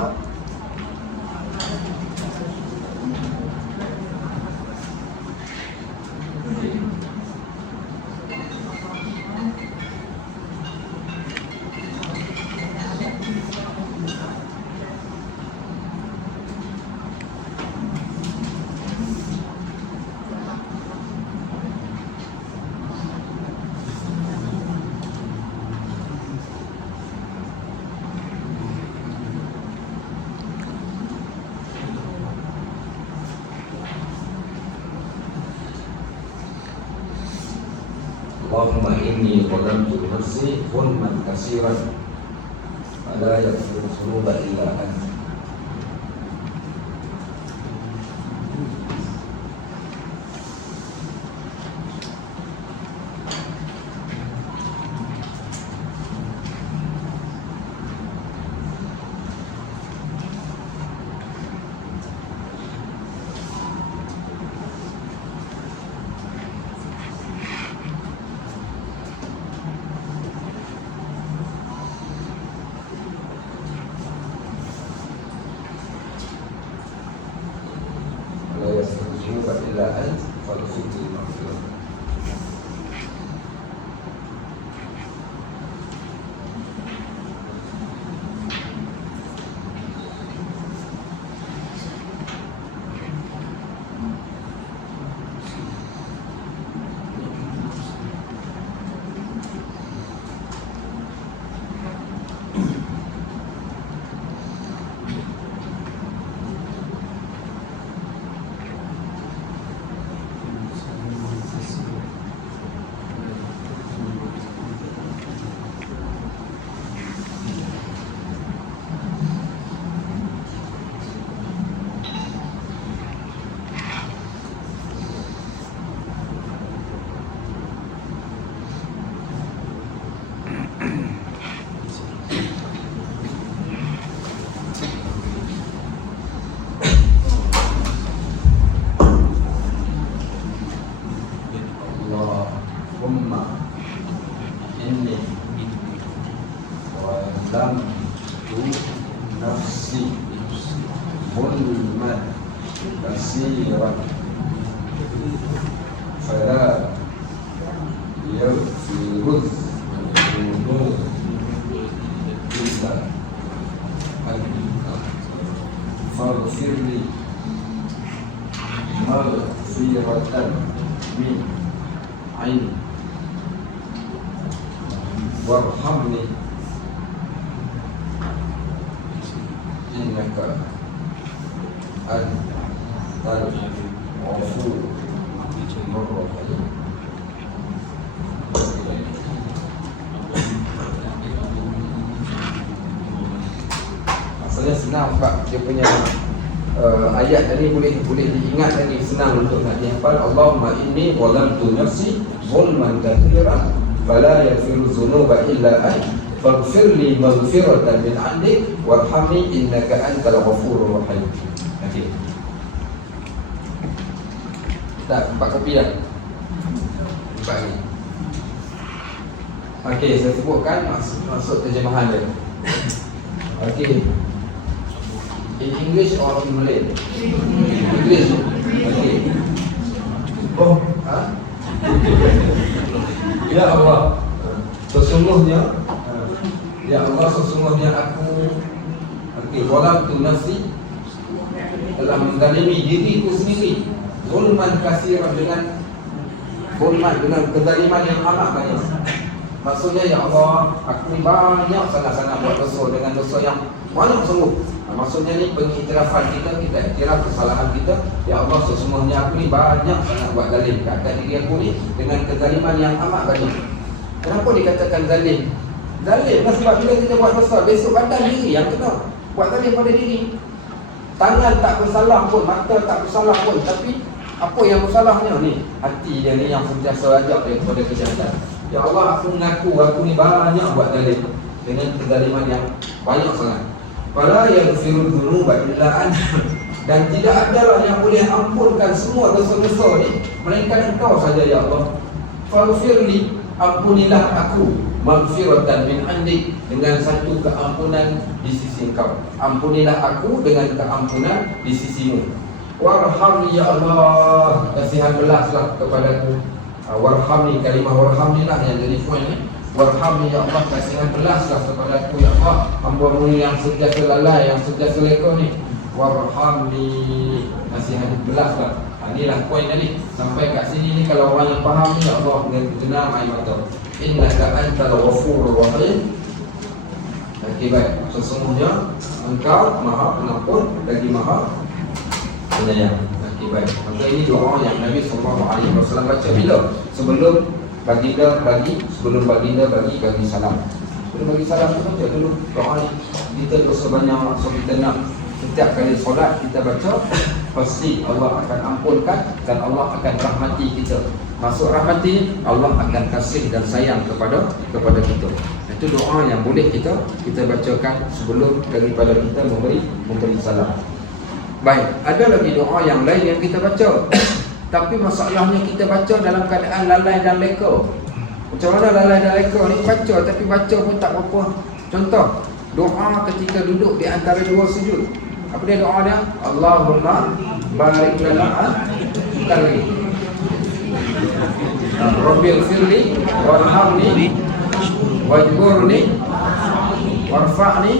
Allahumma inni qaddamtu nafsi zulman katsiran la yaghfiru dzunuba illa anta. ظلما كثيرا فلا يغفر الذنوب إلا أنت فاغفر لي مغفرة من عندك وارحمني إنك أنت الغفور الرحيم. Maksudnya senang Pak, dia punya ayat tadi boleh diingat lagi, senang untuk nak dihafal. Allahumma inni zalamtu nafsi zulman katsiran fala yaghfiru dzunuba illa anta faghfir li maghfiratan min 'indik warhamni innaka antal ghafurur rahim. Okey. Dah 4 kopi dah. 4 ni. Okey, saya sebutkan maksud terjemahan dia. Okey. In English or in Malay? English. Okay. Oh, ha? Ya Allah, sesungguhnya aku zalamtu nafsi, telah menzalimi diriku sendiri, zulman katsiran, dengan kezaliman yang amat banyak. Maksudnya, ya Allah, aku ni banyak sangat-sangat buat dosa, dengan dosa yang banyak sungguh. Maksudnya ni pengiktirafan kita iktiraf kesalahan kita. Ya Allah, sesungguhnya aku ni banyak sangat buat zalim ke atas diri aku ni, dengan kezaliman yang amat banyak. Kenapa dikatakan zalim? Zalim lah sebab bila kita buat dosa, besok badan diri yang kena buat zalim pada diri. Tangan tak bersalah pun, mata tak bersalah pun, tapi apa yang bersalahnya ni? Hati dia ni yang sentiasa ajak dia kepada kejahatan. Ya Allah, aku mengaku aku ni banyak buat zalim, dengan kezaliman yang banyak sangat. Fala yaghfiru dzunuba illa anta, dan tidak adalah yang boleh ampunkan semua dosa-dosa ni melainkan Engkau saja, ya Allah. Faghfirli, ampunilah aku, maghfiratan min 'indik, dengan satu keampunan di sisi Engkau. Ampunilah aku dengan keampunan di sisimu. Warhamni, ya Allah, kasihan belaslah kepadaku. Warhamni, kalimah warhamni lah yang jadi poin ni. Warhamni, ya Allah, kasihan belaslah kepadaku, ya Allah, hamba-Mu yang sentiasa lalai, yang sentiasa leka ni. Warhamni, kasihan belaslah. Inilah poin tadi. Sampai kat sini ni kalau orang yang faham ni, ya Allah, dengan genam air mata. Innaka antal ghafurur rahim. Okey, baik. Sesungguhnya Engkau Maha Pengampun lagi Maha Penyayang. Okey, baik. Maka ini doa yang Nabi SAW baca bila? Sebelum baginda bagi salam. Sebelum bagi salam tu baca dulu doa ni. Kita dosa banyak, so kita nak setiap kali solat kita baca, pasti Allah akan ampunkan dan Allah akan rahmati kita. Masuk rahmati, Allah akan kasih dan sayang kepada kita. Itu doa yang boleh kita bacakan sebelum daripada kita memberi salam. Baik, ada lagi doa yang lain yang kita baca. Tapi masalahnya kita baca dalam keadaan lalai dan leka. Macam mana lalai dan leka ni? Baca tapi baca pun tak apa. Contoh, doa ketika duduk di antara dua sujud. Apa dia doa dia? Allahumma barik lana kali. Rabbil firli warhamni wajburni warfa'ni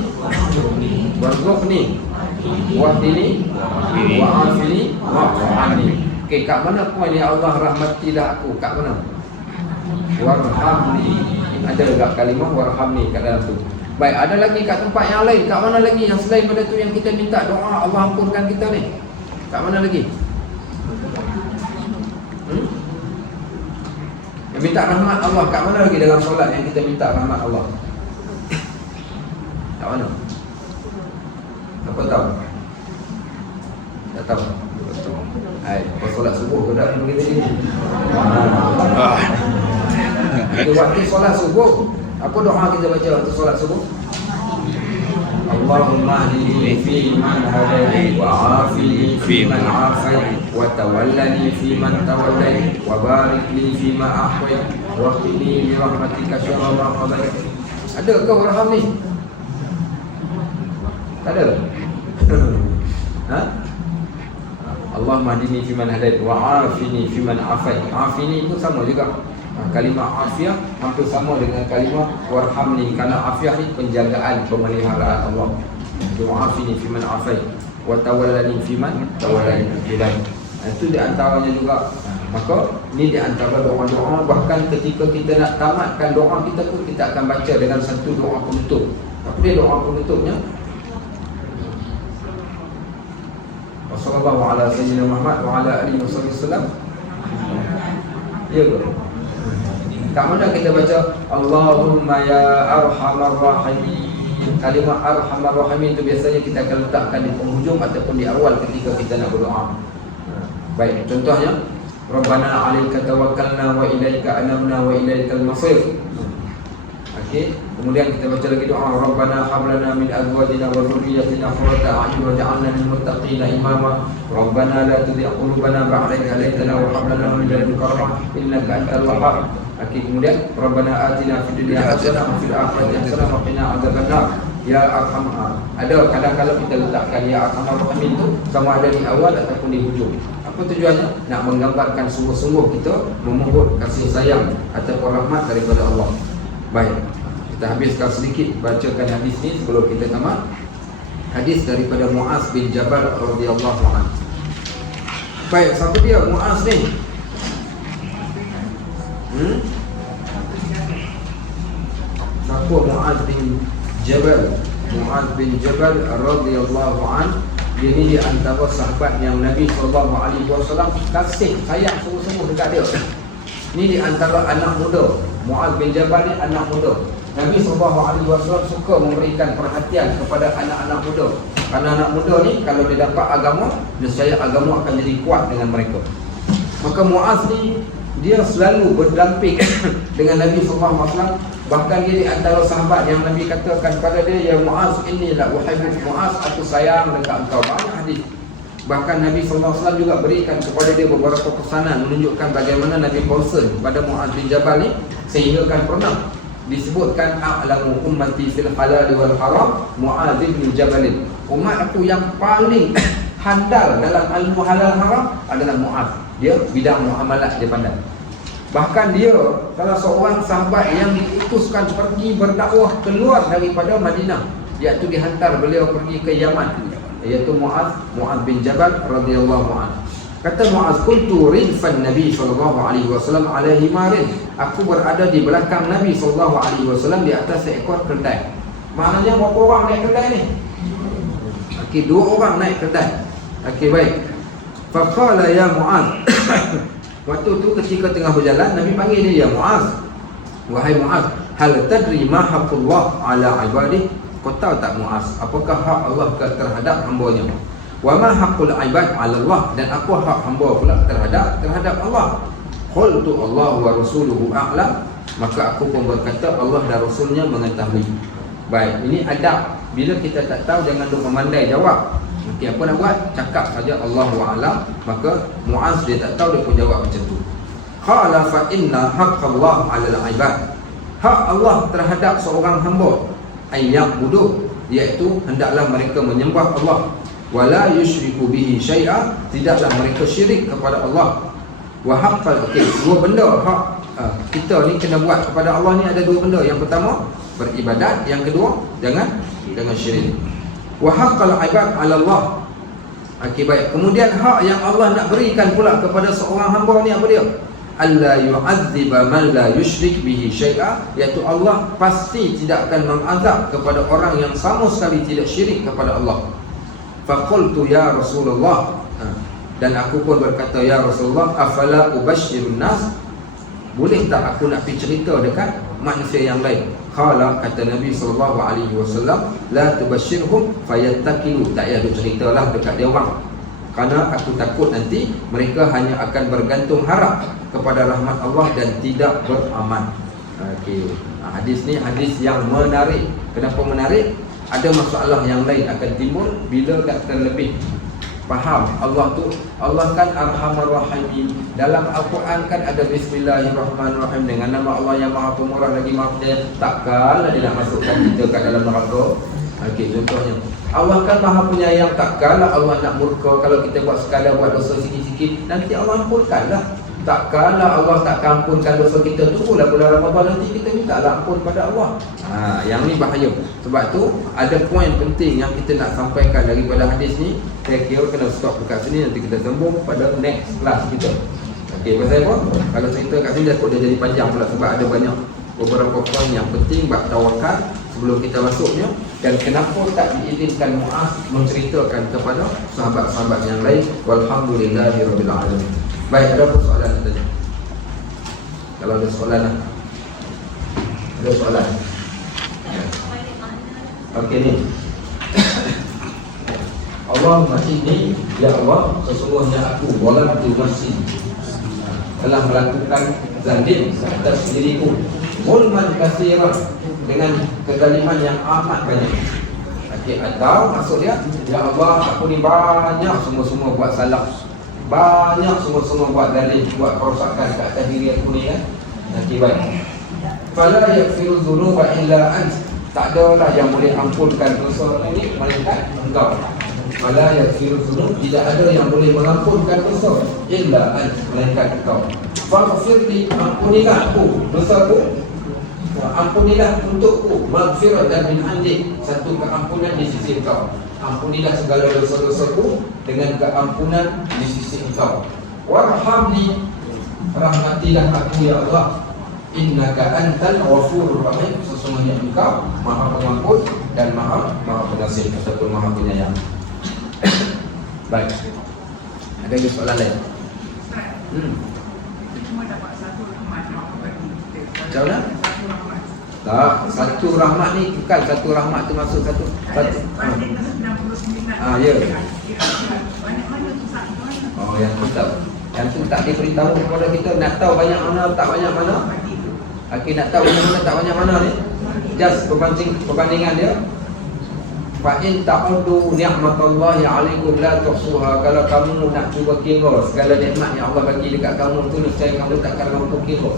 warzuqni wahdini wa'afini wa'afani. Okey, kat mana poin ni? Allah rahmatilah aku. Kat mana? Warhamni. Ada dekat kalimah warhamni kat dalam tu. Baik, ada lagi kat tempat yang lain. Kat mana lagi yang selain pada tu yang kita minta doa Allah ampunkan kita ni? Kat mana lagi? Yang minta rahmat Allah. Kat mana lagi dalam solat yang kita minta rahmat Allah? Kat mana? Apa tahu? Tak tahu. Hai, kau solat subuh kau dah begitu ni. Waktu solat subuh, apa doa kita baca waktu solat subuh? Allahumma hdini fi man hadayt wa afini fi man afayt wa tawallani fi man tawallayt wa barik li fi ma ahwayt wa qini bi rahmatika syarra ma qadayt. Ada ke warham ni? Tak ada. Ha? Allah mahdini fiman hadait wa afini fiman afait. Afini itu sama juga. Kalimah afiah hampir sama dengan kalimah warhamni, kerana afiah ni penjagaan, pemeliharaan Allah. Wa afini fiman afait wa tawallani fiman tawallani. Itu di antaranya juga. Maka ni di antara doa-doa, bahkan ketika kita nak tamatkan doa kita pun kita akan baca dengan satu doa penutup. Apa dia doa penutupnya? Wassallallahu ala sayyidina Muhammad wa ala alihi wasallam. Ya ke? Kat mana kita baca Allahumma ya arhamar rahimin. Kalimah arhamar rahimin itu biasanya kita akan letakkan di penghujung ataupun di awal ketika kita nak berdoa. Baik, contohnya Rabbana 'alaika tawakkalna wa ilaika anabna wa ilaikal masir. Okey, kemudian kita baca lagi doa Rabbana hab lana min azwajina wa dhurriyyatina qurrata a'yun waj'alna lil muttaqina imama. Rabbana la tuzigh qulubana ba'da idh hadaytana wa hab lana min ladunka rahmah innaka antal wahhab. Okey, kemudian Rabbana atina fid dunya hasanah wa fil akhirati hasanah wa qina adzabannar. Ya Arhamar. Ada kadang-kadang kita letakkan Ya Arhamar Rahimin tu sama ada di awal ataupun di hujung. Apa tujuannya? Nak menggambarkan sungguh-sungguh kita memohon kasih sayang ataupun rahmat daripada Allah. Baik, kita habiskan sedikit bacakan hadis ni sebelum kita tamat. Hadis daripada Muaz bin Jabal radhiyallahu anhu. Baik, siapa dia Muaz ni? Siapa Muaz bin Jabal? Muaz bin Jabal radhiyallahu anhu. Dia ni di antara sahabat yang Nabi SAW kasih sayang sungguh-sungguh dekat dia. Ni di antara anak muda. Muaz bin Jabal ni anak muda. Nabi SAW suka memberikan perhatian kepada anak-anak muda. Kerana anak muda ni kalau dia dapat agama, nescaya agama akan jadi kuat dengan mereka. Maka Muaz ni dia selalu berdamping dengan Nabi SAW. Bahkan dia di antara sahabat yang Nabi katakan pada dia, ya Muaz, inilah uhibbu Muaz, aku sayang dekat engkau. Banyak hadis. Bahkan Nabi SAW juga berikan kepada dia beberapa pesanan menunjukkan bagaimana Nabi concern pada Muaz bin Jabal ni, sehingga kan pernah disebutkan a'lamu ummati fil halal wal haram Muaz bin Jabal. Umat aku yang paling handal dalam ilmu halal haram adalah Muaz. Dia bidang muamalat dia pandai. Bahkan dia salah seorang sahabat yang diutuskan pergi berdakwah keluar daripada Madinah, iaitu dihantar beliau pergi ke Yaman, iaitu Muaz bin Jabal radhiyallahu anhu. Kata Muaz, kuntu ridfan Nabi sallallahu alaihi wasallam ala himarin. Aku berada di belakang Nabi sallallahu alaihi wasallam di atas seekor kedai. Maknanya berapa orang naik kedai ni? Okey, 2 orang naik kedai. Okey, baik. Faqala ya Muaz. Waktu tu ketika tengah berjalan, Nabi panggil dia, ya Muaz, wahai Muaz, hal tadri ma haqqullah ala ibadih? Kau tahu tak Muaz, apakah hak Allah terhadap hamba-Nya? Wa ma haqqul ibad ala Allah, dan apa hak hamba pula terhadap Allah? Qultu Allah wa rasuluhu a'lam. Maka aku pun berkata Allah dan Rasulnya mengetahui. Baik, ini adab. Bila kita tak tahu jangan duk memandai jawab. Okey, apa nak buat? Cakap saja Allahu a'lam. Maka Muaz dia tak tahu, dia pun jawab macam tu. Qala fa inna haqqallah 'alal 'ibad. Hak Allah terhadap seorang hamba ayyak budu, iaitu hendaklah mereka menyembah Allah. Wala yusyriku bihi syai'a, tidaklah mereka syirik kepada Allah. Wa haqqal, okey, 2 benda hak kita ni kena buat kepada Allah ni ada 2 benda. Yang pertama beribadat, yang kedua jangan syirik. Wa haqqal ibad 'ala Allah. Okey, baik. Kemudian hak yang Allah nak berikan pula kepada seorang hamba ni apa dia? Alla yu'adziba man la yusyrik bihi syai'a, iaitu Allah pasti tidak akan mengazab kepada orang yang sama sekali tidak syirik kepada Allah. Faqultu ya Rasulullah, dan aku pun berkata, ya Rasulullah, afala ubasyirun nas, boleh tak aku nak pergi cerita dekat manusia yang lain? Qala, kata Nabi SAW, la tubasyirhum fayattakilu, tak payah ceritalah dekat dia orang, kerana aku takut nanti mereka hanya akan bergantung harap kepada rahmat Allah dan tidak beramal. Okey, hadis ni hadis yang menarik. Kenapa menarik? Ada masalah yang lain akan timbul bila tak terlebih faham Allah tu. Allah kan Arhamar Rahimin. Dalam Al-Quran kan ada Bismillahirrahmanirrahim, dengan nama Allah yang Maha Pemurah lagi Maha Penyayang. Takkanlah dia nak masukkan kita kat dalam neraka. Okey, contohnya Allah kan maha penyayang, tak kala Allah nak murka kalau kita buat sekadar buat dosa sikit-sikit, nanti Allah ampunkanlah. Tak kala Allah tak ampunkan dosa kita, tunggulah bulan Ramadan nanti kita minta ampun pada Allah. Yang ni bahaya. Sebab tu ada poin penting yang kita nak sampaikan daripada hadis ni. Saya kira kena stop dekat sini, nanti kita sambung pada next class kita. Okey, pasal apa? Kalau cerita kat sini dah jadi panjang pula, sebab ada banyak beberapa poin yang penting bab tawakal sebelum kita masuknya, dan kenapa tak diizinkan Muaz menceritakan kepada sahabat-sahabat yang lain. Walhamdulillahirabbil alamin. Baik, ada apa soalan tadi? Kalau ada soalan lah. Ada soalan? Ya. Okey ni. Allahumma inni ya Allah, sesungguhnya aku walamtu nafsi, telah melakukan zalim atas diriku, zulman katsiran, dengan kezaliman yang amat banyak. Okey, atau maksud dia, ya Allah, aku ni banyak semua buat salah, banyak semua buat zalim, buat kerosakan ke atas diri aku ni kan. Nanti baik. Fala yaghfiru dzunuba illa ant. Tak adalah yang boleh ampunkan dosa ini melainkan Engkau. Fala yaghfiru dzunub, tidak ada yang boleh mengampunkan dosa illa ant, melainkan Engkau. Faghfirli, ampunilah aku dosaku. Ampunilah untukku maghfiratan min indik, satu keampunan di sisi Engkau. Ampunilah segala dosa-dosaku dengan keampunan di sisi Engkau. Warhamni, rahmatilah aku ya Allah. Innaka antal ghafurur rahim, sesungguhnya Engkau Maha Pengampun dan Maha Pengasih ataupun Maha Penyayang. Baik. Ada lagi soalan lain? Cuma dapat satu rahmat bagi kita. Macam mana? Tak, satu rahmat ni bukan satu rahmat tu maksud satu. Ya. Banyak-banyak tu satu. Oh, yang tu tak. Yang tu tak diberitahu kepada kita. Nak tahu banyak mana, tak banyak mana. Okey, nak tahu banyak mana, tak banyak mana ni. Just perbandingan dia. Fa in ta'udu ni'matallahi 'alaikum la tuhsuha. Kalau kamu nak cuba kira segala nikmat yang Allah bagi dekat kamu tu, niscaya kamu takkan mampu kira.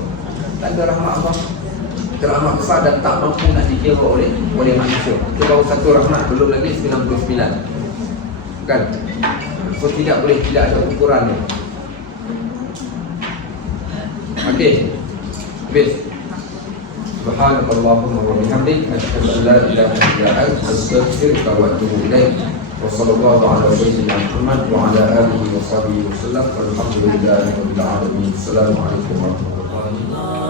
Tak ada rahmat Allah. Rahmat besar dan tak mampu nak dikira oleh manusia. Itu baru satu rahmat, belum lagi 99. Kan? So tidak ada ukurannya. Okey. Habis. Subhanallahumma wa bihamdik, asyhadu an la ilaha illa anta, astaghfiruka wa atubu ilaik. Wa sallallahu ala sayyidina Muhammad wa ala alihi wa sahbihi wasallam. Walhamdulillahirabbil alamin. Assalamualaikum warahmatullahi wabarakatuh.